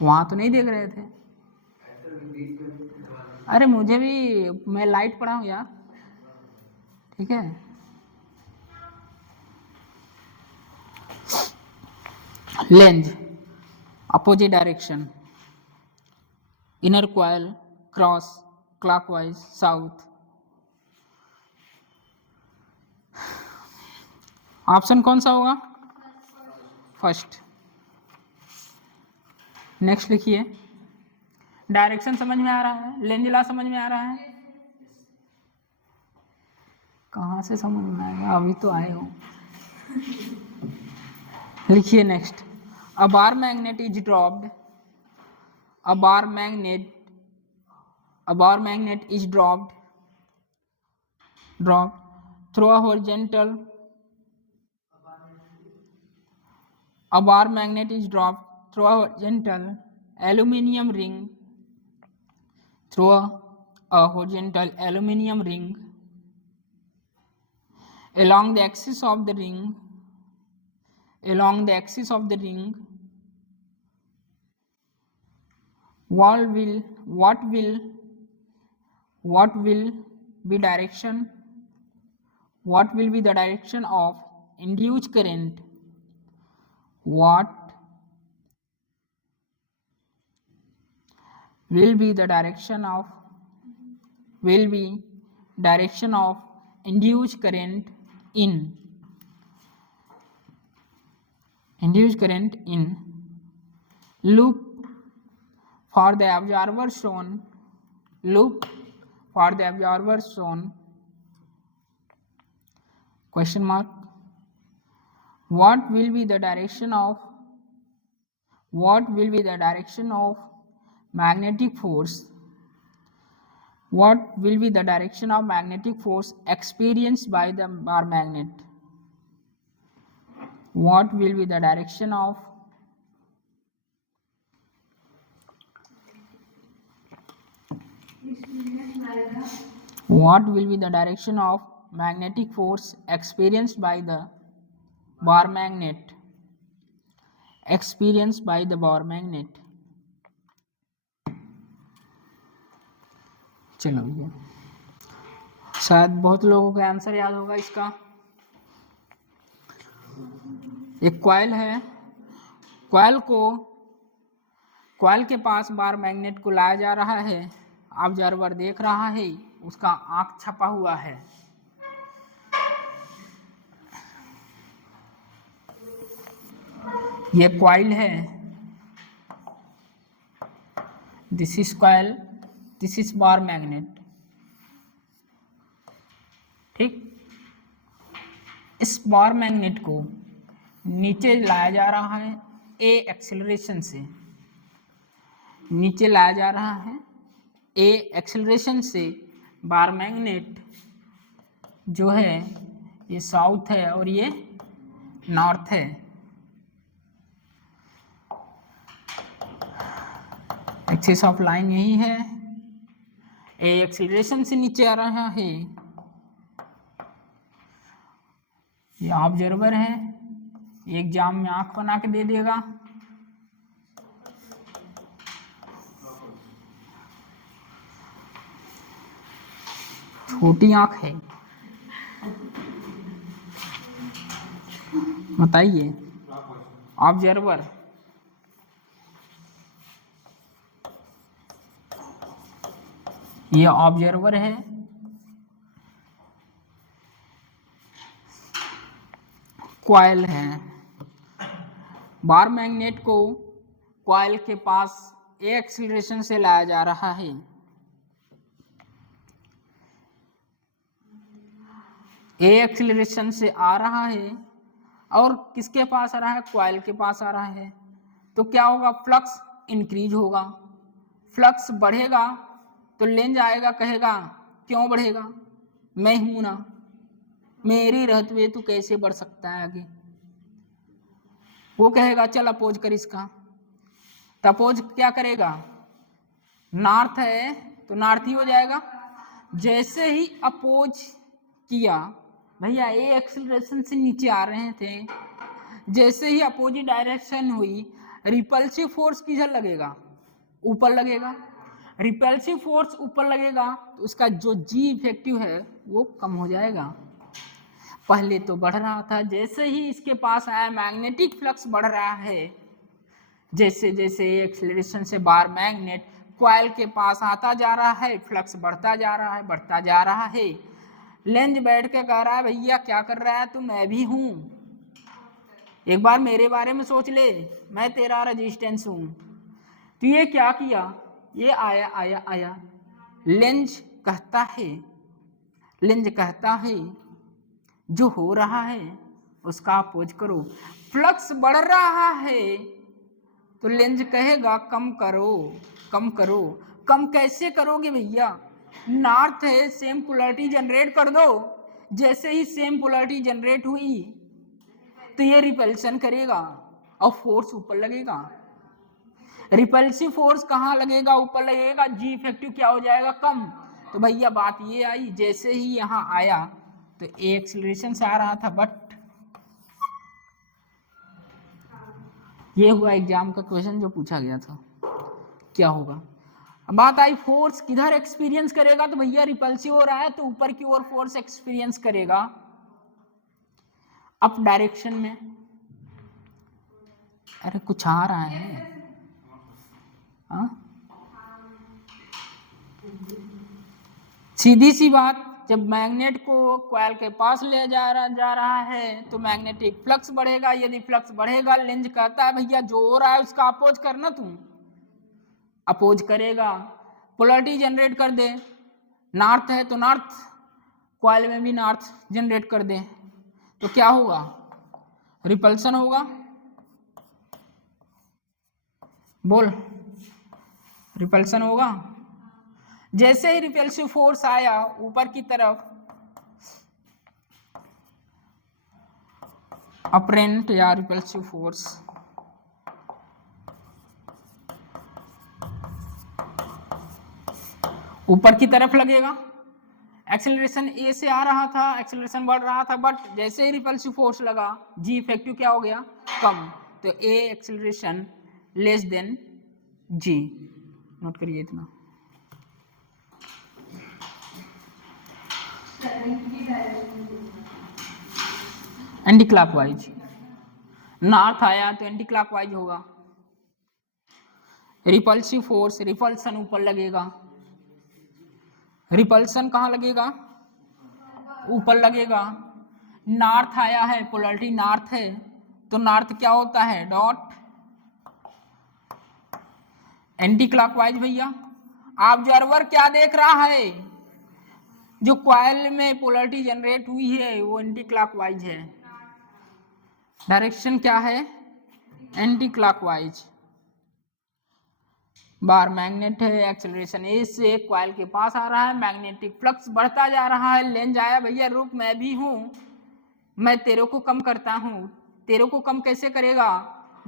वहां तो नहीं देख रहे थे। अरे मुझे भी, मैं लाइट पढ़ा हूँ यार, ठीक है। Length opposite direction, inner coil cross clockwise south. Option कौन सा होगा, फर्स्ट। नेक्स्ट लिखिए, डायरेक्शन समझ में आ रहा है, लेंज लॉ समझ में आ रहा है, कहाँ से समझ में आएगा, अभी तो आए हो। लिखिए next, a bar magnet is dropped, a bar magnet is dropped through a horizontal, a bar magnet is dropped through a horizontal aluminium ring, through a horizontal aluminium ring along the axis of the ring, what will be the direction of induced current, what will be the direction of induced current in loop for the observer shown, question mark, what will be the direction of magnetic force, experienced by the bar magnet, what will be the direction of magnetic force experienced by the bar magnet, चलो भैया, शायद बहुत लोगों को आंसर याद होगा इसका। एक कॉइल है, कॉइल के पास बार मैग्नेट को लाया जा रहा है, ऑब्जर्वर देख रहा है, उसका आंख छपा हुआ है। ये कॉइल है, this is coil, this is bar magnet, ठीक। इस बार मैग्नेट को नीचे लाया जा रहा है, ए एक्सेलरेशन से नीचे लाया जा रहा है, ए एक्सेलरेशन से। बार मैग्नेट जो है ये साउथ है और ये नॉर्थ है। एक्सिस ऑफ लाइन यही है, ए एक्सेलरेशन से नीचे आ रहा है, ये ऑब्जर्वर है, एग्जाम में आंख बना के दे देगा। छोटी आंख है, बताइए, ऑब्जर्वर। ये ऑब्जर्वर है, कॉइल है, बार मैग्नेट को कॉइल के पास ए एक्सीलरेशन से लाया जा रहा है। ए एक्सीलरेशन से आ रहा है और किसके पास आ रहा है? कॉइल के पास आ रहा है। तो क्या होगा? फ्लक्स इंक्रीज होगा। फ्लक्स बढ़ेगा तो लेंज आएगा, कहेगा क्यों बढ़ेगा? मैं हूं ना, मेरी रहते हुए तू कैसे बढ़ सकता है आगे? वो कहेगा चल अपोज कर इसका। तो अपोज क्या करेगा? नॉर्थ है तो नॉर्थ ही हो जाएगा। जैसे ही अपोज किया भैया, ए एक्सीलरेशन से नीचे आ रहे थे, जैसे ही अपोजिट डायरेक्शन हुई, रिपल्सिव फोर्स किधर लगेगा? ऊपर लगेगा। रिपल्सिव फोर्स ऊपर लगेगा तो उसका जो जी इफेक्टिव है वो कम हो जाएगा। पहले तो बढ़ रहा था, जैसे ही इसके पास आया मैग्नेटिक फ्लक्स बढ़ रहा है। जैसे जैसे एक्सीलरेशन से बार मैग्नेट कॉइल के पास आता जा रहा है, फ्लक्स बढ़ता जा रहा है, बढ़ता जा रहा है। लेंज बैठ के कह रहा है भैया क्या कर रहा है तू? मैं भी हूं, एक बार मेरे बारे में सोच ले, मैं तेरा रेजिस्टेंस हूं। तो ये क्या किया? ये आया आया आया। लेंज कहता है जो हो रहा है उसका अपोज करो। फ्लक्स बढ़ रहा है तो लेंज कहेगा कम करो, कम करो। कम कैसे करोगे भैया? नॉर्थ है, सेम पोलैरिटी जनरेट कर दो। जैसे ही सेम पोलैरिटी जनरेट हुई तो ये रिपल्शन करेगा और फोर्स ऊपर लगेगा। रिपल्सिव फोर्स कहाँ लगेगा? ऊपर लगेगा। जी इफेक्टिव क्या हो जाएगा? कम। तो भैया बात ये आई, जैसे ही यहाँ आया तो ए एक्सीलरेशन से आ रहा था, बट ये हुआ एग्जाम का क्वेश्चन जो पूछा गया था, क्या होगा? अब बात आई फोर्स किधर एक्सपीरियंस करेगा? तो भैया रिपल्सिव हो रहा है तो ऊपर की ओर फोर्स एक्सपीरियंस करेगा, अप डायरेक्शन में। अरे कुछ आ रहा है। हाँ, सीधी सी बात, जब मैग्नेट को कॉइल के पास ले जा रहा है तो मैग्नेटिक फ्लक्स बढ़ेगा। यदि फ्लक्स बढ़ेगा, लेंज कहता है भैया जो हो रहा है उसका अपोज करना, तू अपोज करेगा, पोलैरिटी जनरेट कर दे। नॉर्थ है तो नॉर्थ, कॉइल में भी नॉर्थ जनरेट कर दे, तो क्या होगा? रिपल्सन होगा। बोल, रिपल्सन होगा। जैसे ही रिपल्सिव फोर्स आया ऊपर की तरफ, अपरेंट या रिपल्सिव फोर्स, ऊपर की तरफ लगेगा। एक्सेलरेशन ए से आ रहा था, एक्सेलरेशन बढ़ रहा था, बट जैसे ही रिपल्सिव फोर्स लगा, जी इफेक्टिव क्या हो गया? कम। तो ए एक्सेलरेशन लेस देन जी। नोट करिए इतना। Anti clockwise. नॉर्थ आया तो एंटी क्लॉकवाइज होगा। रिपल्सिव फोर्स, रिपल्सन ऊपर लगेगा। रिपल्सन कहाँ लगेगा? ऊपर लगेगा। नॉर्थ आया है, पोलैरिटी नॉर्थ है, तो नॉर्थ क्या होता है? डॉट। एंटी क्लॉकवाइज भैया, ऑब्जर्वर क्या देख रहा है? जो कॉइल में पोलैरिटी जनरेट हुई है वो एंटी क्लॉकवाइज है। डायरेक्शन क्या है? Anti clockwise. बार मैग्नेट है, एक्सेलरेशन ए से कॉइल के पास आ रहा है, मैग्नेटिक फ्लक्स बढ़ता जा रहा है। लेंज आया भैया रुक, मैं भी हूं, मैं तेरे को कम करता हूं। तेरे को कम कैसे करेगा?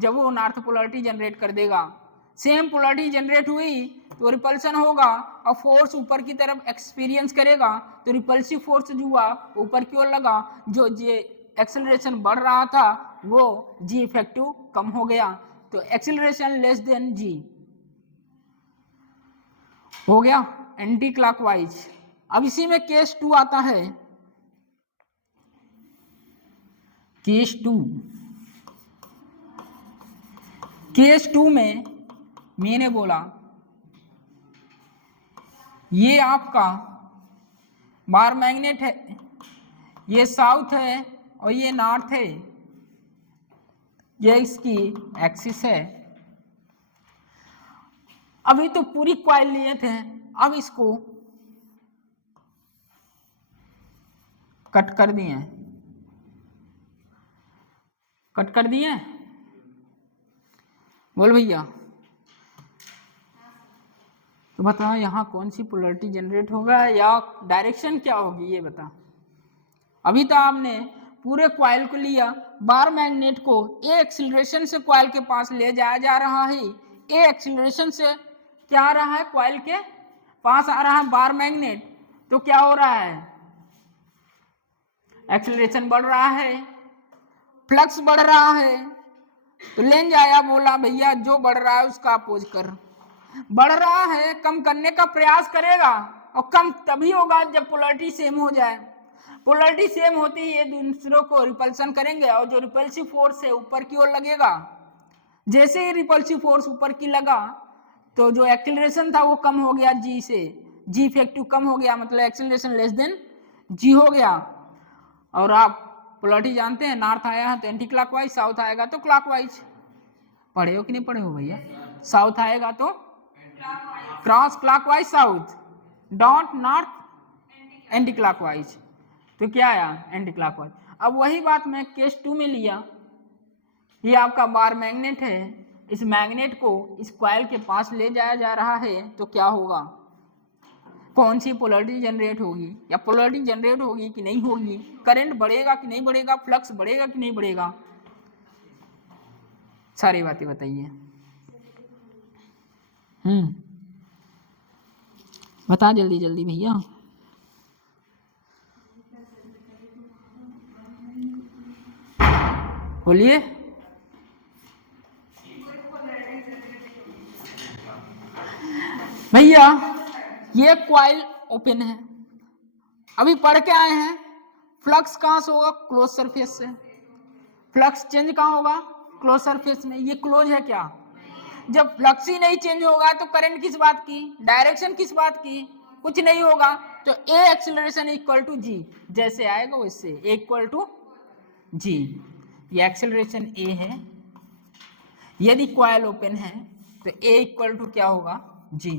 जब वो नॉर्थ पोलैरिटी जनरेट कर देगा। सेम पोलैरिटी जनरेट हुई तो रिपल्सन होगा और फोर्स ऊपर की तरफ एक्सपीरियंस करेगा, तो रिपल्सिव फोर्स जो हुआ ऊपर की ओर लगा, जो एक्सेलरेशन बढ़ रहा था वो जी इफेक्टिव कम हो गया, तो एक्सेलरेशन लेस देन जी हो गया एंटी क्लॉकवाइज। अब इसी में केस 2 आता है। केस 2, केस 2 में मैंने बोला ये आपका बार मैग्नेट है, ये साउथ है और ये नॉर्थ है। ये इसकी एक्सिस है। अभी तो पूरी कॉइल लिए थे, अब इसको कट कर दिए, कट कर दिए। बोल भैया, तो बता यहाँ कौन सी पोलरिटी जनरेट होगा या डायरेक्शन क्या होगी ये बता। अभी तो आपने पूरे कॉइल को लिया, बार मैग्नेट को ए एक्सीलरेशन से कॉइल के पास ले जाया जा रहा है। ए एक्सीलरेशन से क्या आ रहा है, कॉइल के पास आ रहा है बार मैग्नेट, तो क्या हो रहा है, एक्सीलरेशन बढ़ रहा है, फ्लक्स बढ़ रहा है। तो लेंज आया, बोला भैया जो बढ़ रहा है उसका अपोज कर। बढ़ रहा है, कम करने का प्रयास करेगा, और कम तभी होगा जब पोलरिटी सेम हो जाए। पोलरिटी सेम होती ही ये दूसरों को रिपल्सन करेंगे, और जो रिपल्सिव फोर्स है ऊपर की ओर लगेगा। जैसे ही रिपल्सिव फोर्स ऊपर की लगा तो जो एक्सीलरेशन था वो कम हो गया जी से, जी इफेक्टिव कम हो गया, मतलब एक्सीलरेशन लेस देन जी हो गया। और आप पोलरिटी जानते हैं, नॉर्थ आया है तो एंटी क्लॉकवाइज, साउथ आएगा तो क्लॉकवाइज। पढ़े हो कि नहीं पढ़े हो भैया? साउथ आएगा तो cross clockwise south, dot north anti clockwise. तो क्या आया, एंटी क्लॉकवाइज। अब वही बात मैं केस 2 में लिया, ये आपका बार मैग्नेट है, इस मैग्नेट को इस कॉइल के पास ले जाया जा रहा है, तो क्या होगा, कौन सी पोलरिटी जनरेट होगी, या पोलरिटी जनरेट होगी कि नहीं होगी, करंट बढ़ेगा कि नहीं बढ़ेगा, फ्लक्स बढ़ेगा कि नहीं बढ़ेगा, सारी बातें बताइए। बता जल्दी जल्दी भैया। बोलिए। भैया ये कॉइल ओपन है, अभी पढ़ के आए हैं, फ्लक्स कहां से होगा, क्लोज सरफेस से। फ्लक्स चेंज कहां होगा, क्लोज सरफेस में। ये क्लोज है क्या, जब फ्लक्स ही नहीं चेंज होगा तो करंट किस बात की, डायरेक्शन किस बात की, कुछ नहीं होगा। तो ए एक्सीलरेशन इक्वल टू जी, जैसे आएगा वैसे ए इक्वल टू जी। ये एक्सीलरेशन ए है, यदि कॉइल ओपन है तो ए इक्वल टू क्या होगा, जी।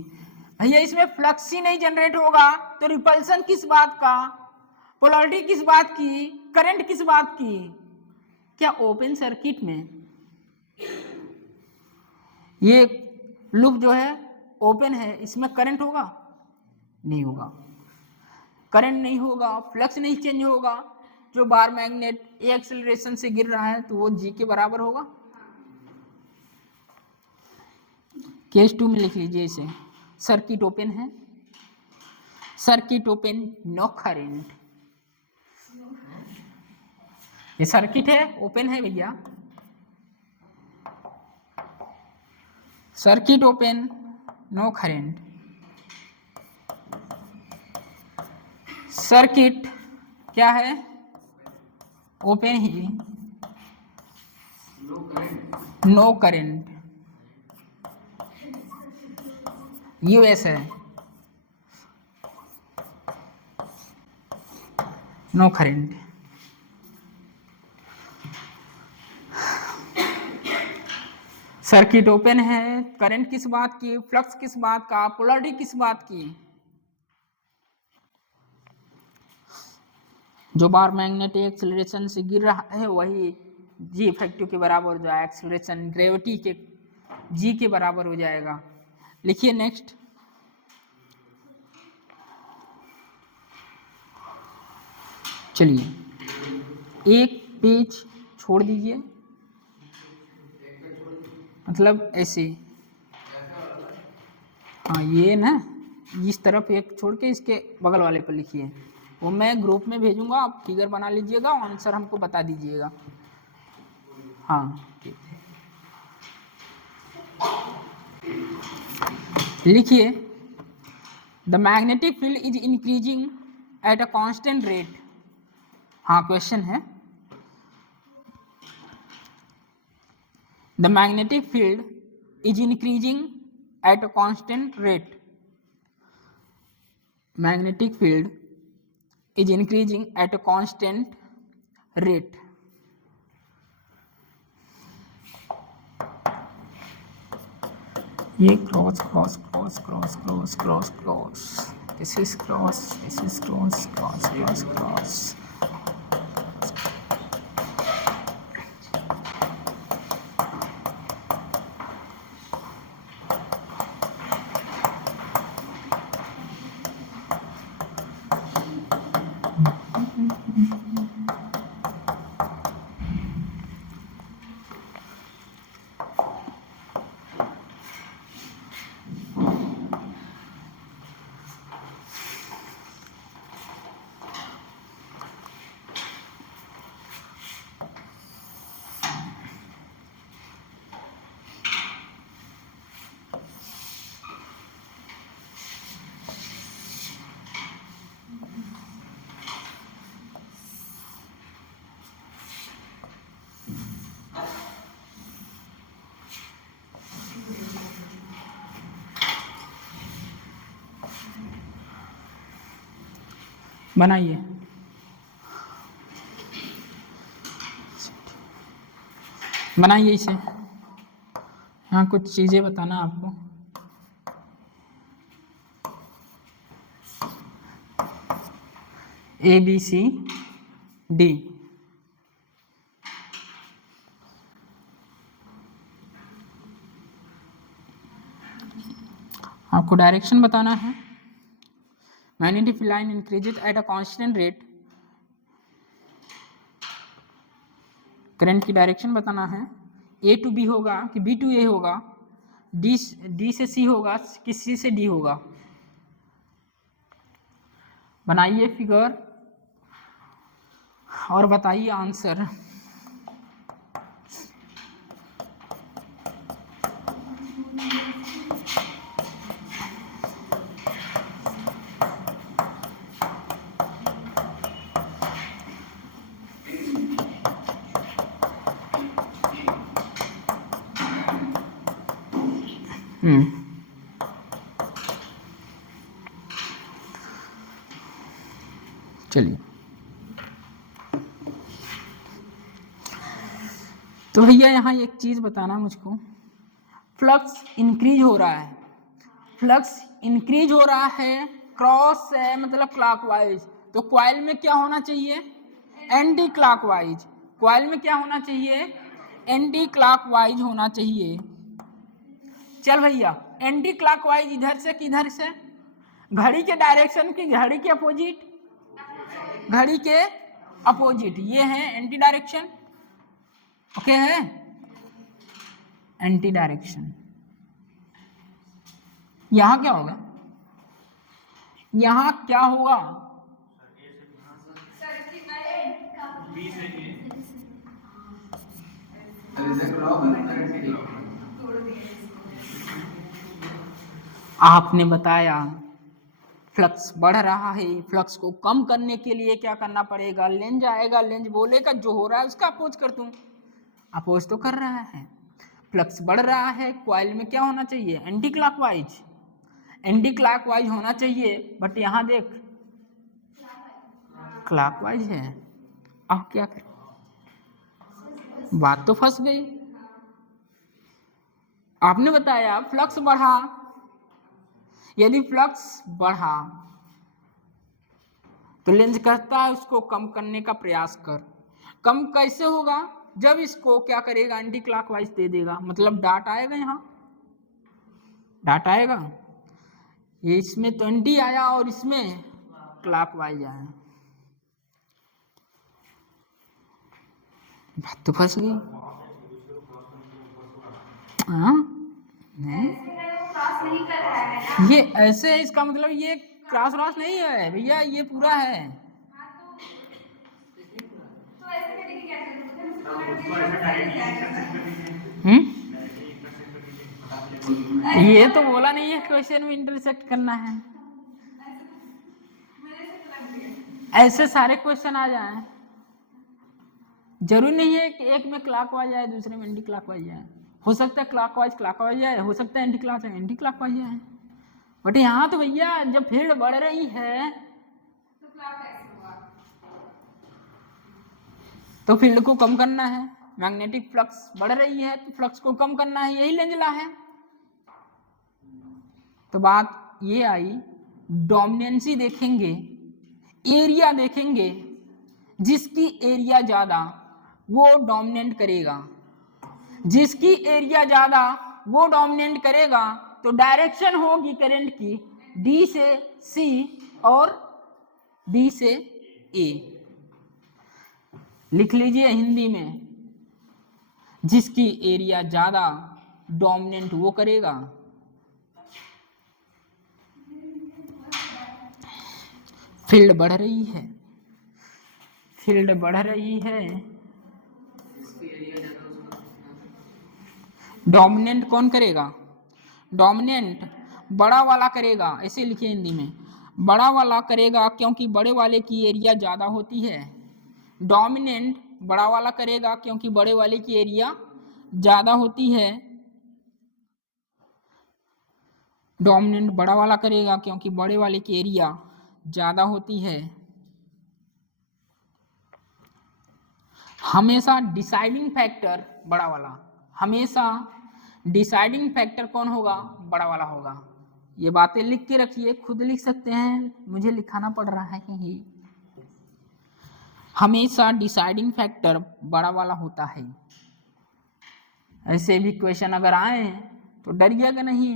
भैया इसमें फ्लक्स ही नहीं जनरेट होगा तो रिपल्सन किस बात का, पोलरिटी किस बात की, करंट किस बात की। क्या ओपन सर्किट में ये लूप जो है ओपन है, इसमें करंट होगा, नहीं होगा, करंट नहीं होगा, फ्लक्स नहीं चेंज होगा। जो बार मैग्नेट ए एक्सीलरेशन से गिर रहा है तो वो जी के बराबर होगा। केस 2 में लिख लीजिए इसे, सर्किट ओपन है, सर्किट ओपन, नो करंट। ये सर्किट है, ओपन है भैया, circuit open, no current. Circuit क्या है, ओपन ही, नो करंट, यूएस है, नो करंट। सर्किट ओपन है, करंट किस बात की, फ्लक्स किस बात का, पोलरिटी किस बात की। जो बार मैग्नेट एक्सीलरेशन से गिर रहा है वही जी इफेक्टिव के बराबर हो जाएगा, एक्सीलरेशन ग्रेविटी के जी के बराबर हो जाएगा। लिखिए नेक्स्ट, चलिए एक पेज छोड़ दीजिए, मतलब ऐसे, हाँ ये ना इस तरफ एक छोड़ के इसके बगल वाले पर लिखिए, वो मैं ग्रुप में भेजूंगा, आप फिगर बना लीजिएगा, आंसर हमको बता दीजिएगा। हाँ लिखिए, the magnetic field is increasing at a constant rate. हाँ क्वेश्चन है, the magnetic field is increasing at a constant rate. Magnetic field is increasing at a constant rate. ये cross cross cross cross cross cross cross, this is cross, this is cross cross cross cross. बनाइए। बनाइए इसे। यहाँ कुछ चीजें बताना आपको। ए बी सी डी, आपको डायरेक्शन बताना है। Magnetic line increases at a constant rate, current की डायरेक्शन बताना है। ए टू बी होगा कि बी टू ए होगा, डी से सी होगा कि सी से डी होगा। बनाइए फिगर और बताइए आंसर। चलिए, तो भैया यहाँ एक चीज बताना मुझको। फ्लक्स इंक्रीज हो रहा है, फ्लक्स इंक्रीज हो रहा है, क्रॉस है मतलब क्लॉकवाइज, तो कॉइल में क्या होना चाहिए? Anti clockwise. कॉइल में क्या होना चाहिए? एंटी क्लॉकवाइज होना चाहिए। चल भैया, एंटी क्लॉकवाइज इधर से किधर से? घड़ी के डायरेक्शन की, घड़ी के अपोजिट, घड़ी के अपोजिट। ये है एंटी डायरेक्शन, ओके है, एंटी डायरेक्शन। यहां क्या होगा? यहां क्या होगा? आपने बताया फ्लक्स बढ़ रहा है, फ्लक्स को कम करने के लिए क्या करना पड़ेगा? लेंज आएगा, लेंज बोलेगा जो हो रहा है उसका अपोज कर दूं। अपोज तो कर रहा है, फ्लक्स बढ़ रहा है, कॉइल में क्या होना चाहिए? एंटी क्लॉकवाइज, एंटी क्लॉकवाइज होना चाहिए, बट यहां देख क्लॉकवाइज है। अब क्या करें? बात तो फंस गई। आपने बताया फ्लक्स बढ़ा, यदि फ्लक्स बढ़ा तो लेंज कहता है उसको कम करने का प्रयास कर। कम कैसे होगा? जब इसको क्या करेगा? एंटी क्लॉकवाइज दे देगा, मतलब डाट आएगा, यहाँ डाट आएगा। ये इसमें तो एंटी आया और इसमें क्लॉकवाइज आया, बात तो फंस गई। हाँ नहीं, ये ऐसे है, इसका मतलब ये क्रॉस क्रॉस नहीं है भैया, ये पूरा है। ये तो बोला नहीं है क्वेश्चन में इंटरसेक्ट करना है। ऐसे सारे क्वेश्चन आ जाए, जरूरी नहीं है कि एक में क्लॉकवाइज आए दूसरे में एंटी क्लॉकवाइज आए। हो सकता है क्लॉकवाइज क्लॉकवाइज आए, हो सकता है एंटी क्लॉकवाइज एंटी क्लॉकवाइज आए। बट यहाँ तो भैया जब फील्ड बढ़ रही है तो फील्ड को कम करना है। मैग्नेटिक फ्लक्स बढ़ रही है तो फ्लक्स को कम करना है, यही लेंज लॉ है। तो बात ये आई, डोमिनेंसी देखेंगे, एरिया देखेंगे, जिसकी एरिया ज्यादा वो डोमिनेट करेगा, जिसकी एरिया ज्यादा वो डोमिनेट करेगा। तो डायरेक्शन होगी करंट की डी से सी और डी से ए। लिख लीजिए हिंदी में, जिसकी एरिया ज्यादा डोमिनेंट वो करेगा। फील्ड बढ़ रही है, फील्ड बढ़ रही है। डोमिनेंट कौन करेगा? डोमिनेंट बड़ा वाला करेगा, ऐसे लिखिए हिंदी में, बड़ा वाला करेगा क्योंकि बड़े वाले की एरिया ज्यादा होती है। डोमिनेंट बड़ा वाला करेगा क्योंकि बड़े वाले की एरिया ज्यादा होती है। डोमिनेंट बड़ा वाला करेगा क्योंकि बड़े वाले की एरिया ज्यादा होती है। हमेशा डिसाइडिंग फैक्टर बड़ा वाला, हमेशा डिसाइडिंग फैक्टर कौन होगा? बड़ा वाला होगा। ये बातें लिख के रखिए, खुद लिख सकते हैं, मुझे लिखाना पड़ रहा है कि हमेशा डिसाइडिंग फैक्टर बड़ा वाला होता है। ऐसे भी क्वेश्चन अगर आए तो डरिएगा नहीं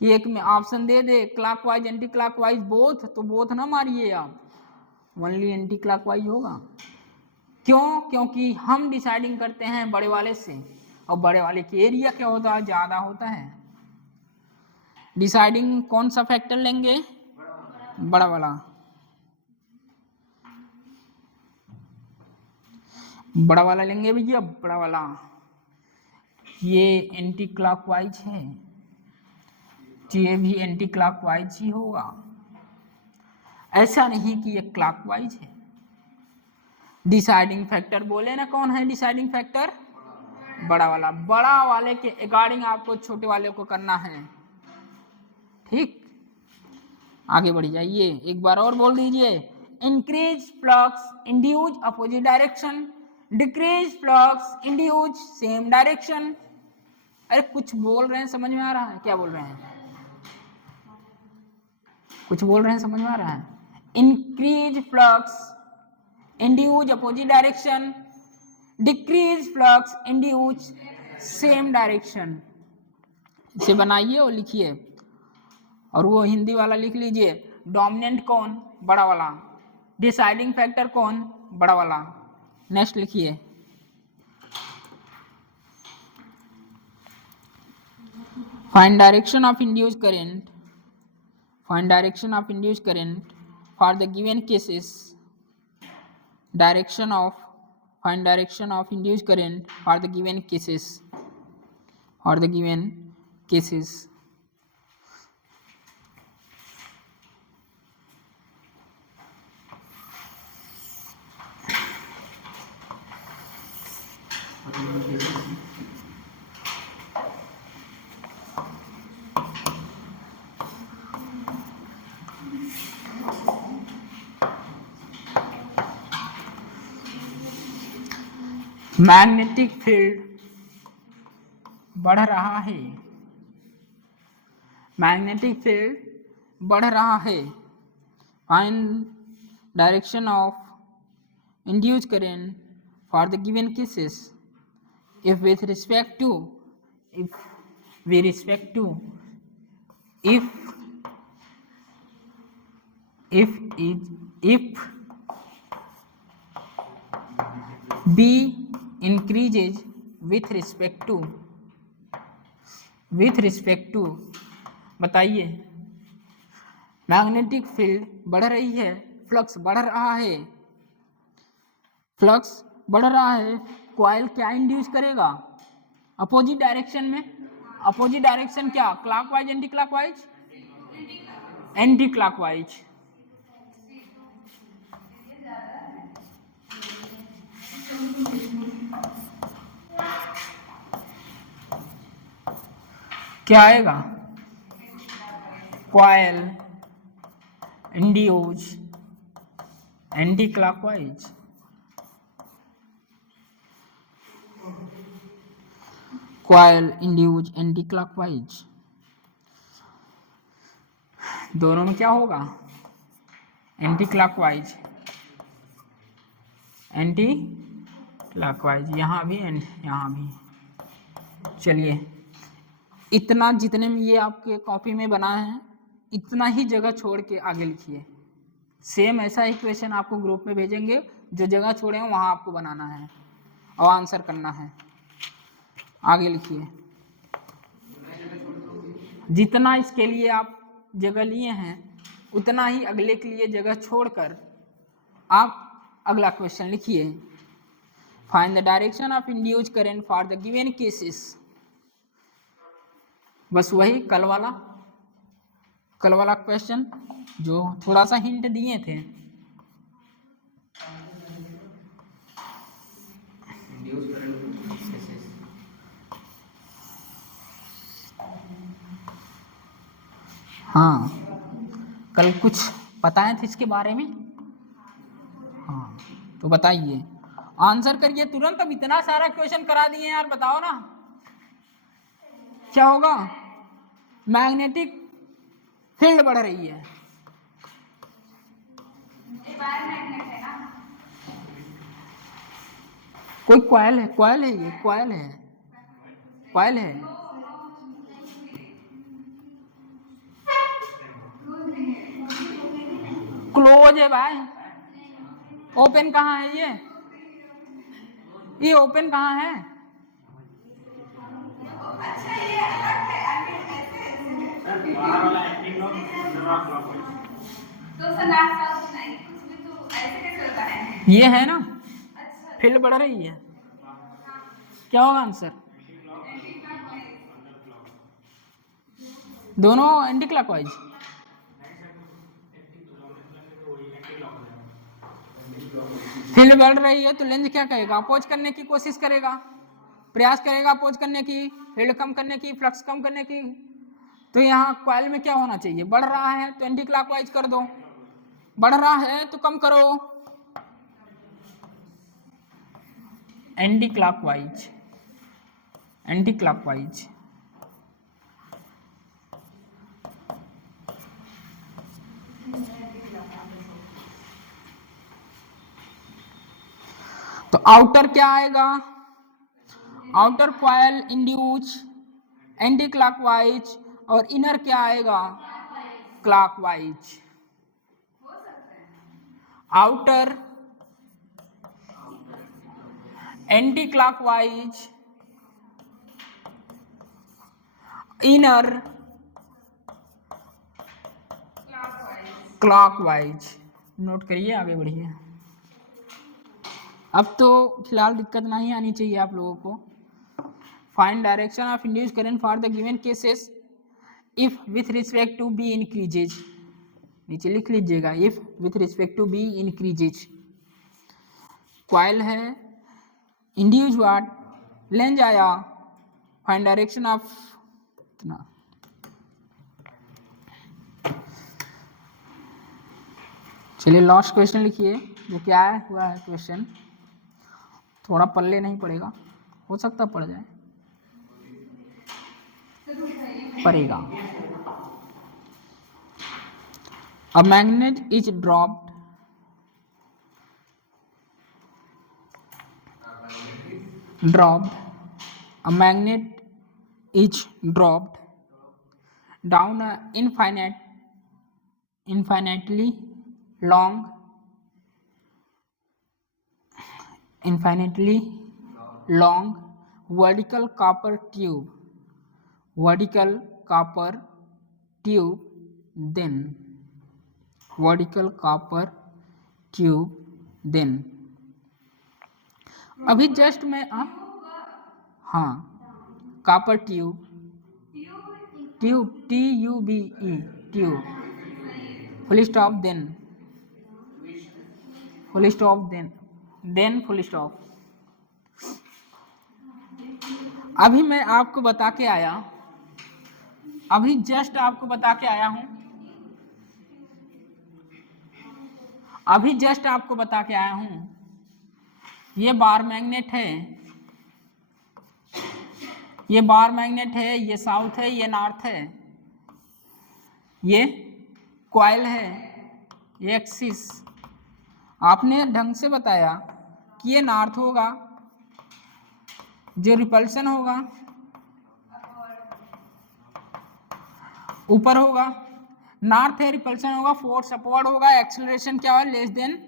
कि एक में ऑप्शन दे दे क्लॉकवाइज एंटी क्लॉकवाइज बोथ, तो बोथ ना मारिए आप, ओनली एंटी क्लॉकवाइज होगा। क्यों? क्योंकि हम डिसाइडिंग करते हैं बड़े वाले से, और बड़े वाले की एरिया क्या होता है? ज्यादा होता है। डिसाइडिंग कौन सा फैक्टर लेंगे? बड़ा वाला। बड़ा वाला लेंगे भैया, बड़ा वाला। ये एंटी क्लॉकवाइज है, तो ये भी एंटी क्लॉकवाइज ही होगा, ऐसा नहीं कि ये क्लॉकवाइज है। डिसाइडिंग फैक्टर बोले ना, कौन है डिसाइडिंग फैक्टर? बड़ा वाला। बड़ा वाले के अकॉर्डिंग आपको छोटे वाले को करना है। ठीक, आगे बढ़ जाइए, एक बार और बोल दीजिए, increase flux induce opposite direction, decrease flux induce same direction. अरे कुछ बोल रहे हैं, समझ में आ रहा है? क्या बोल रहे हैं? कुछ बोल रहे हैं, समझ में आ रहा है? Increase flux induce opposite direction, decrease flux induce same direction. इसे बनाइए और लिखिए, और वो हिंदी वाला लिख लीजिए, डोमिनेंट कौन? बड़ा वाला। डिसाइडिंग फैक्टर कौन? बड़ा वाला। नेक्स्ट लिखिए, find direction of induced current, find direction of induced current for the given cases, direction of, find direction of induced current for the given cases, for the given cases. Magnetic field बढ़ रहा है, मैग्नेटिक फील्ड बढ़ रहा है। Find direction of induced current for the given cases if with respect to, if with respect to, if B increases with respect to, with respect to, बताइए, मैग्नेटिक फील्ड बढ़ रही है, फ्लक्स बढ़ रहा है, फ्लक्स बढ़ रहा है, कॉइल क्या इंड्यूस करेगा? अपोजिट डायरेक्शन में। अपोजिट डायरेक्शन क्या? Clockwise anti clockwise? Anti clockwise. क्या आएगा? Coil induce anti clockwise. Coil induce anti clockwise. दोनों में क्या होगा? एंटी क्लॉकवाइज, एंटी क्लॉकवाइज, यहाँ भी एंड यहाँ भी। चलिए, इतना जितने में ये आपके कॉपी में बना है इतना ही जगह छोड़ के आगे लिखिए। सेम ऐसा ही क्वेश्चन आपको ग्रुप में भेजेंगे, जो जगह छोड़े हैं वहाँ आपको बनाना है और आंसर करना है। आगे लिखिए, जितना इसके लिए आप जगह लिए हैं उतना ही अगले के लिए जगह छोड़कर आप अगला क्वेश्चन लिखिए। Find the direction of induced current for the given cases. बस वही कल वाला क्वेश्चन जो थोड़ा सा हिंट दिए थे। हाँ, कल कुछ बताए थे इसके बारे में। हाँ, तो बताइए, आंसर करिए तुरंत। अब इतना सारा क्वेश्चन करा दिए यार, बताओ ना क्या होगा? मैग्नेटिक फील्ड बढ़ रही है। कोई कॉइल है, कॉइल है, ये कॉइल है, कॉइल है। क्लोज है भाई, ओपन कहाँ है? ये ओपन कहाँ है? ये है ना, फील्ड बढ़ रही है। क्या होगा आंसर? दोनों एंटी क्लॉकवाइज। फील्ड बढ़ रही है तो लेंस क्या करेगा? अपोज करने की कोशिश करेगा, प्रयास करेगा अपोज करने की, फील्ड कम करने की, फ्लक्स कम करने की। तो यहाँ कॉइल में क्या होना चाहिए? बढ़ रहा है तो एंटी क्लॉकवाइज कर दो, बढ़ रहा है तो कम करो, एंटी क्लॉकवाइज, एंटी क्लॉकवाइज। तो आउटर क्या आएगा? Outer coil induce anti clockwise, और इनर क्या आएगा? Clockwise. Outer anti clockwise, inner clockwise. Note करिए, आगे बढ़िए। अब तो फिलहाल दिक्कत नहीं आनी चाहिए आप लोगों को। Find direction of induced current for the given cases if with respect to B increases. नीचे लिख लीजिएगा, if with respect to B increases. Coil है, इंड्यूस वाट, लेंस आया, फाइंड डायरेक्शन ऑफ इतना। चलिए लास्ट क्वेश्चन लिखिए, जो क्या हुआ है क्वेश्चन। थोड़ा पल्ले नहीं पड़ेगा, हो सकता पड़ जाए, पड़ेगा। A magnet is dropped. A magnet is dropped down a infinitely long vertical copper tube. Then अभी जस्ट मैं हाँ, copper tube, TUBE, tube, full stop, then full stop. अभी मैं आपको बता के आया, अभी जस्ट आपको बता के आया हूं, अभी जस्ट आपको बता के आया हूं। ये बार मैग्नेट है, ये साउथ है, ये नॉर्थ है, ये कॉइल है, एक्सिस आपने ढंग से बताया कि ये नॉर्थ होगा, जो रिपल्शन होगा ऊपर होगा, नॉर्थ है, रिपल्शन होगा, फोर्स अपवर्ड होगा, एक्सेलरेशन क्या है, लेस देन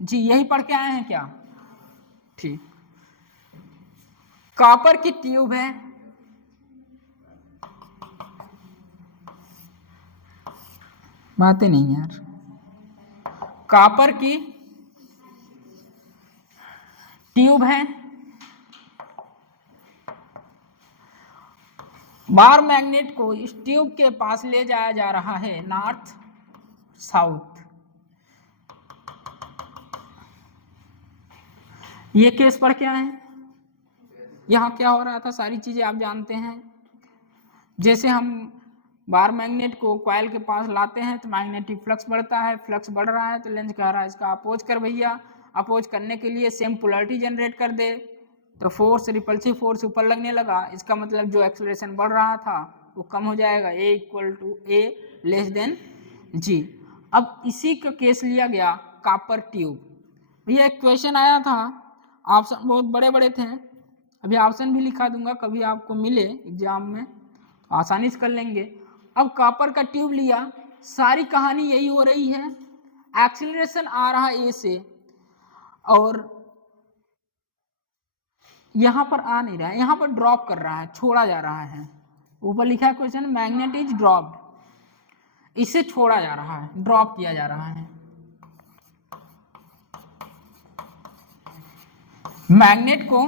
जी। यही पढ़ के आए हैं क्या? ठीक। कॉपर की ट्यूब है, बातें नहीं यार। कॉपर की ट्यूब है, बार मैग्नेट को इस ट्यूब के पास ले जाया जा रहा है नॉर्थ साउथ। ये केस पर क्या है, यहाँ क्या हो रहा था, सारी चीजें आप जानते हैं। जैसे हम बार मैग्नेट को कॉइल के पास लाते हैं तो मैग्नेटिक फ्लक्स बढ़ता है, फ्लक्स बढ़ रहा है तो लेंज कह रहा है इसका अपोज कर भैया। अपोज करने के लिए सेम पोलैरिटी जनरेट कर दे, तो फोर्स, रिपल्सिव फोर्स ऊपर लगने लगा, इसका मतलब जो एक्सेलरेशन बढ़ रहा था वो कम हो जाएगा, A equal to A less than G। अब इसी का केस लिया गया कॉपर ट्यूब। भैया एक क्वेश्चन आया था, ऑप्शन बहुत बड़े बड़े थे, अभी ऑप्शन भी लिखा दूंगा, कभी आपको मिले एग्जाम में आसानी से कर लेंगे। अब कॉपर का ट्यूब लिया, सारी कहानी यही हो रही है, एक्सीलरेशन आ रहा है A से और यहां पर आ नहीं रहा है, यहां पर ड्रॉप कर रहा है, छोड़ा जा रहा है। ऊपर लिखा है क्वेश्चन, मैग्नेट इज ड्रॉप्ड, इसे छोड़ा जा रहा है, ड्रॉप किया जा रहा है। मैग्नेट को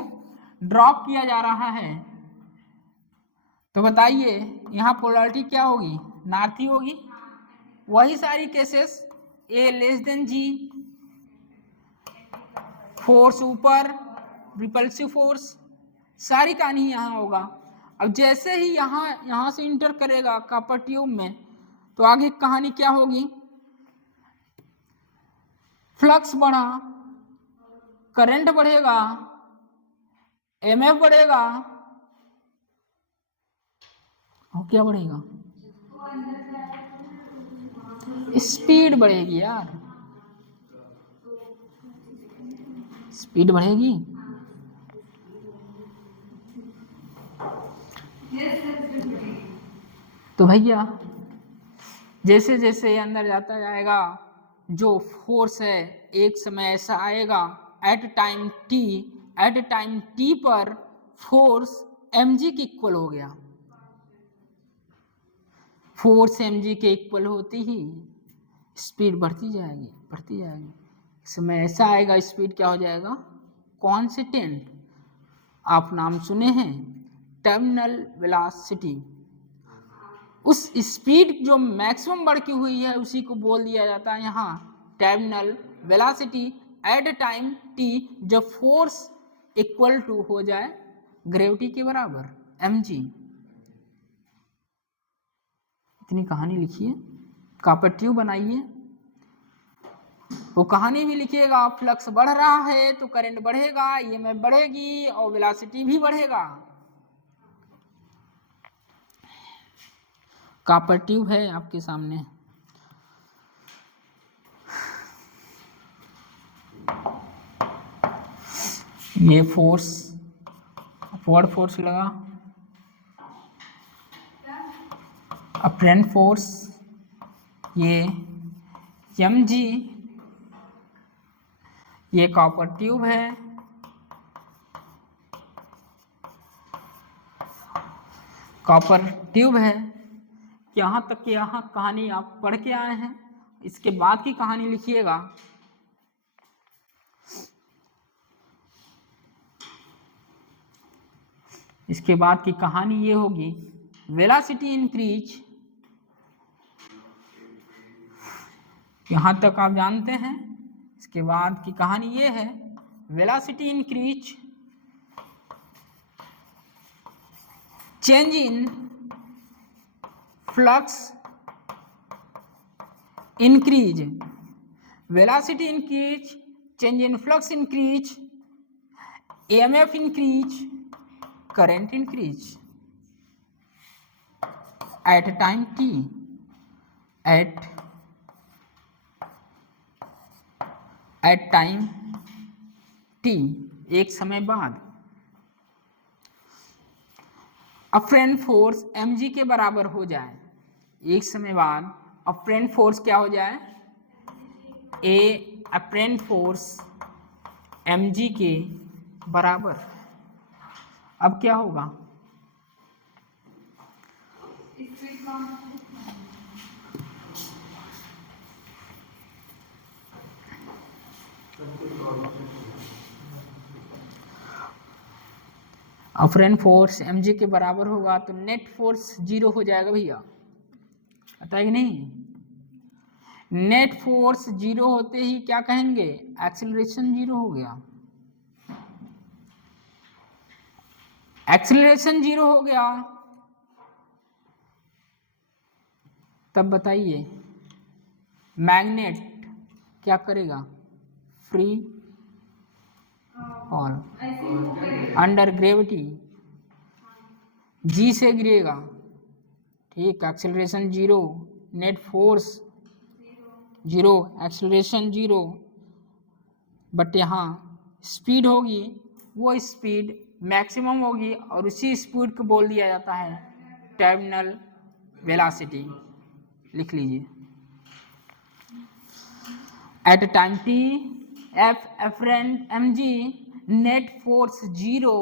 ड्रॉप किया जा रहा है, तो बताइए यहां पोलैरिटी क्या होगी, नॉर्थ ही होगी। वही सारी cases, A less than G, force ऊपर, रिपल्सिव फोर्स, सारी कहानी यहाँ होगा। अब जैसे ही यहाँ से इंटर करेगा कॉपर ट्यूब में, तो आगे कहानी क्या होगी, फ्लक्स बढ़ा, करंट बढ़ेगा, MF बढ़ेगा, और क्या बढ़ेगा, स्पीड बढ़ेगी यार, स्पीड बढ़ेगी। तो भैया जैसे जैसे ये अंदर जाता जाएगा, जो फोर्स है एक समय ऐसा आएगा एट टाइम टी पर फोर्स mg के इक्वल हो गया। फोर्स mg के इक्वल होती ही स्पीड बढ़ती जाएगी। समय ऐसा आएगा स्पीड क्या हो जाएगा, कांस्टेंट। आप नाम सुने हैं टर्मिनल वेलोसिटी। उस स्पीड जो मैक्सिमम बढ़ी हुई है उसी को बोल दिया जाता है यहाँ terminal velocity at time t, जब फोर्स इक्वल टू हो जाए ग्रेविटी के बराबर mg। इतनी कहानी लिखिए, कॉपर ट्यूब बनाइए, वो कहानी भी लिखिएगा। फ्लक्स बढ़ रहा है तो करंट बढ़ेगा, EMF बढ़ेगी और वेलोसिटी भी बढ़ेगा। कॉपर ट्यूब है आपके सामने, ये फोर्स, अपवर्ड फोर्स लगा, अपरेंट फोर्स, ये mg, ये कॉपर ट्यूब है, कॉपर ट्यूब है। यहाँ तक की यहाँ कहानी आप पढ़ के आए हैं, इसके बाद की कहानी लिखिएगा। इसके बाद की कहानी ये होगी, वेलोसिटी इंक्रीज, यहाँ तक आप जानते हैं। इसके बाद की कहानी ये है, velocity increase, change in flux increase, velocity increase, change in flux increase, EMF increase, current increase at time t, at at time T, एक समय बाद, अफ्रेंट फोर्स mg के बराबर हो जाए, एक समय बाद अफ्रेंट फोर्स क्या हो जाए, अफ्रेंट फोर्स mg के बराबर। अब क्या होगा, स्पीड कम, अफ्रेंट फोर्स mg के बराबर होगा तो नेट फोर्स 0 हो जाएगा भैया, पता है कि नहीं। नेट फोर्स 0 होते ही क्या कहेंगे, एक्सीलरेशन 0 हो गया। एक्सीलरेशन 0 हो गया तब बताइए मैग्नेट क्या करेगा, फ्री फॉल ऐसे मूव करेगा, अंडर ग्रेविटी, जी से गिरेगा, ठीक, acceleration 0, net force 0, acceleration 0, but यहाँ स्पीड होगी, वो स्पीड मैक्सिमम होगी और उसी स्पीड को बोल दिया जाता है टर्मिनल वेलोसिटी, लिख लीजिए। एट टाइम टी एफ एफरेंट mg net force 0,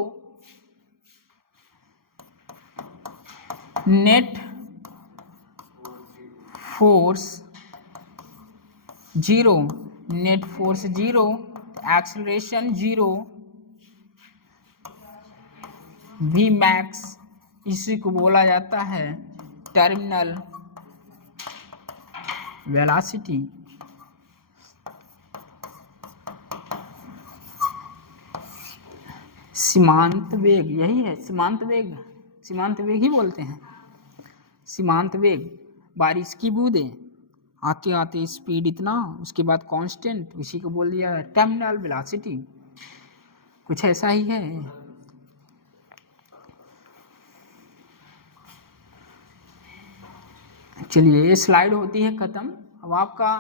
net force 0, net force 0, acceleration 0, V max, इसी को बोला जाता है टर्मिनल वेलोसिटी। सीमांत वेग यही है, सीमांत वेग, सीमांत वेग ही बोलते हैं। सीमांत वेग, बारिश की बूंदें आते आते स्पीड इतना, उसके बाद कांस्टेंट, उसी को बोल दिया टर्मिनल वेलोसिटी, कुछ ऐसा ही है। चलिए ये स्लाइड होती है खत्म, अब आपका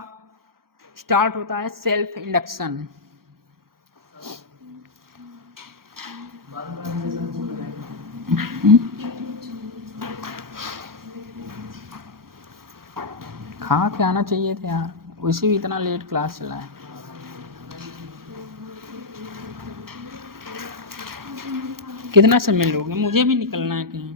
स्टार्ट होता है सेल्फ इंडक्शन। खा के आना चाहिए था यार, वैसे भी इतना लेट क्लास चला है। कितना समय लोगे, मुझे भी निकलना है कहीं।